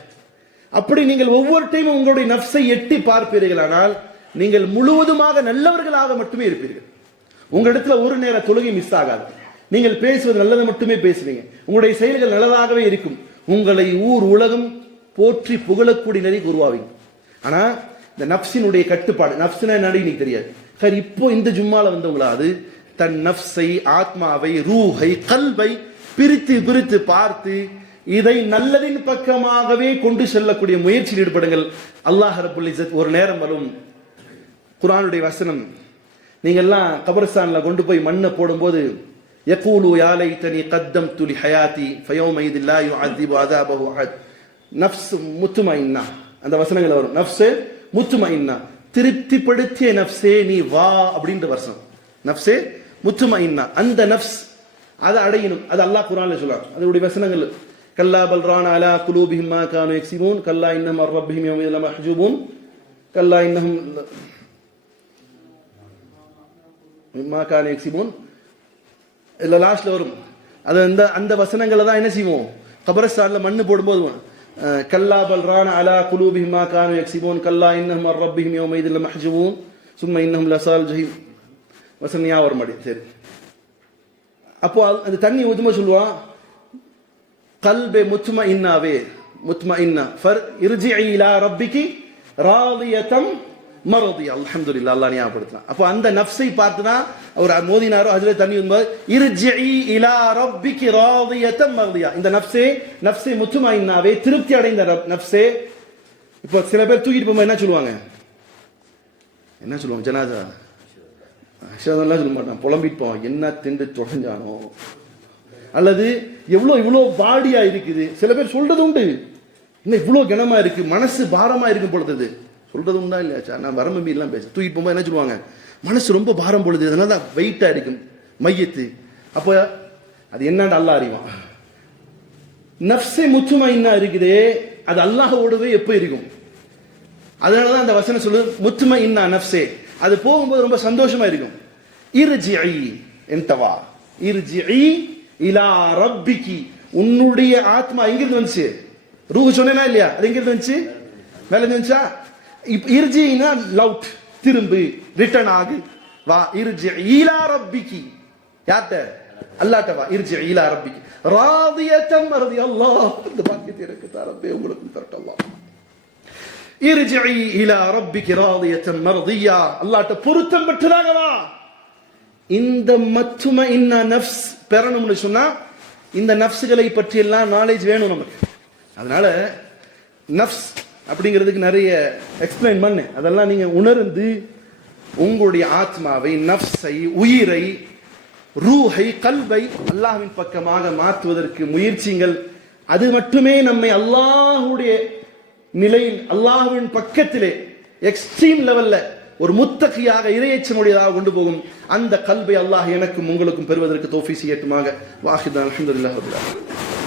அப்படி நீங்கள் ஒவ்வொரு டைமும் உங்களுடைய நஃப்ஸை எட்டி பார்ப்பீர்களானால் நீங்கள் முழுவதுமாக நல்லவர்களாக மட்டுமே இருப்பீர்கள். உங்களிடத்துல ஒரு நேர தொழுகை மிஸ் ஆகாது. நீங்கள் பேசுவது நல்லதை மட்டுமே பேசுவீங்க. உங்களுடைய செயல்கள் நல்லதாகவே இருக்கும். உங்களை ஊர் உலகம் போற்றி புகழக்கூடிய நிலை உருவாவீங்க. ஆனா இந்த நஃப்ஸினுடைய கட்டுப்பாடு, நஃப்ஸ்னா என்னன்னு இன்னைக்கு தெரியாது. சரி, இப்போ இந்த ஜும்மால வந்தவங்களாது தன் நஃப்ஸை, ஆத்மாவை, ரூஹை, கல்பை பிரித்து பிரித்து பார்த்து இதை நல்லதின் பக்கமாகவே கொண்டு செல்லக்கூடிய முயற்சியில் ஈடுபடுங்கள். அல்லாஹ் ரப்புல் இஸ்ஸத் ஒரு நேரம் வரும், குர்ஆனுடைய வசனம், நீங்க எல்லாம் கபர்ஸ்தான்ல கொண்டு போய் மண்ணை போடும்போது, யகூலு யா லைதனி கத்தம்து லி ஹயாதி ஃபயௌமைதி லா யுஅذிபு அஸாபஹு அஹத். நஃப்ஸ் முத்மஇன்னா, அந்த வசனங்கள் வரும். நஃப்ஸ் முத்மஇன்னா, திருப்திப்படுத்திய நஃப்ஸே நீ வா அப்படின்ற வசனம். நஃப்ஸே முத்மஇன்னா, அந்த நஃப்ஸ் அதை அடையணும். அது அல்லாஹ் குர்ஆன்ல சொல்றான். அதனுடைய வசனங்கள், கல்லா பல் ரான அலா குலூபிஹிம் மா கானூ யக்ஸிபூன், கல்லா இன்னஹும் அன் ரப்பிஹிம் யௌமஇதின் லமஹ்ஜூபூன், கல்லா இன்னஹும் மா கானூ யக்ஸிபூன். இல்ல லாஸ்ட்ல வரும். அது அந்த வசனங்களை தான் என்ன செய்வோம், கபரஸ்தான்ல மண்ணு போடும்போது, கல்லா பல் ரான அலா குலூபிஹிம் மா கானூ யக்ஸிபூன், கல்லா இன்னஹும் அன் ரப்பிஹிம் யௌமஇதின் லமஹ்ஜூபூன், சும்ம இன்னஹும் லஸால் ஜஹீம். வசனம் ஞாபகம் வர மாட்டேங்குது. சரி, அப்போ அந்த தண்ணி ஊதுமா சொல்லுவான், கல்பே முத்மஇன்னாவே, முத்மஇன்னா ஃபர் இர்ஜிஇ இலா ரப்பிகி ராதியதம் மர்தியா. அல்ஹம்துலில்லாஹ், அல்லாஹ் ஞாபகப்படுத்துறான். அப்போ அந்த நஃப்ஸை பார்த்துனா அவர் மோதினாரோ, அதுல தண்ணி ஊதும்போது இர்ஜிஇ இலா ரப்பிகி ராதியதம் மர்தியா. இந்த நஃப்ஸே முத்மஇன்னாவே, திருப்தி அடைந்த நஃப்ஸே. இப்போ சில பேர் தூக்கிட்டு போகும்போது என்ன சொல்லுவாங்க, ஜனாதா அஷஹதுல்லாம் சொல்ல மாட்டான், புலம்பிட்டு போவான், என்ன திண்டு தொடஞ்சானோ, அல்லது இவ்வளோ பாடியா இருக்குது. சில பேர் சொல்றது உண்டு, இன்னும் இவ்வளோ கனமா இருக்கு, மனசு பாரமா இருக்கும் பொழுது சொல்றது உண்டா இல்லையாச்சா? நான் வரம்பி எல்லாம் பேச தூக்கிட்டு போகும்போது என்ன சொல்லுவாங்க, மனசு ரொம்ப பாரம் பொழுது, அதனால தான் வெயிட்டா இருக்கும் மையத்து. அப்போ அது என்னன்னு அல்லாஹ் அறிவான். நஃப்ஸே முத்மஇன்னா இருக்குதே, அது அல்லாஹ்வோடவே எப்ப இருக்கும். அதனாலதான் அந்த வசனம் சொல்லு, முத்மஇன்னா நஃப்ஸே. அது போகும்போது ரொம்ப சந்தோஷமா இருக்கும். இர்ஜிஇ என்தவா, இர்ஜிஇ இலா ரப்பிகி. உன்னுடைய ஆத்மா எங்கிருந்து வந்துச்சு? ரூஹ் சொன்னா இல்லையா, அது எங்கிருந்து வந்துச்சு? மேல இருந்து வந்துச்சா? இர்ஜினா லவுட், திரும்பு, ரிட்டர்ன் ஆகு, வா. இர்ஜிஇ இலா ரப்பிகி, யார்ட்ட? அல்லாஹ்ட்ட வா. இர்ஜிஇ இலா ரப்பிகி ராதியதம் மர்தியல்லாஹ். இந்த பாக்கியத்தை எனக்கு தா ரப்பே, உங்களுக்கு தரட்ட அல்லாஹ். இர்ஜிஇ இலா ரப்பிகி ராதியதம் மர்தியா, அல்லாஹ்ட்ட பொருத்தம் பெற்றதாக வா. இந்த மத்தும இன்ன நஃப்ஸ் பெறணும்னு சொன்னா இந்த நஃப்ஸ்களை பற்றி எல்லாம் நாலேஜ் வேணும் நமக்கு. அதனால நஃப்ஸ் அப்படிங்கிறதுக்கு நிறைய எக்ஸ்பிளைன் பண்ணு, அதெல்லாம் நீங்க உணர்ந்து உங்களுடைய ஆத்மாவை, நஃப்ஸை, உயிரை, ரூஹை, கல்வை அல்லாஹ்வின் பக்கமாக மாற்றுவதற்கு முயற்சிங்கள். அது மட்டுமே நம்மை அல்லாஹ்வுடைய நிலையில், அல்லாஹ்வின் பக்கத்திலே எக்ஸ்ட்ரீம் லெவல்ல ஒரு முத்தகியாக, இறையச்சமுடையதாக கொண்டு போகும். அந்த கல்வை அல்லாஹ் எனக்கும் உங்களுக்கும் பெறுவதற்கு தௌஃபீக் செய்யட்டுமாக. வாஹித் அல்ஹம்துலில்லாஹ் ரப்பில் ஆலமீன்.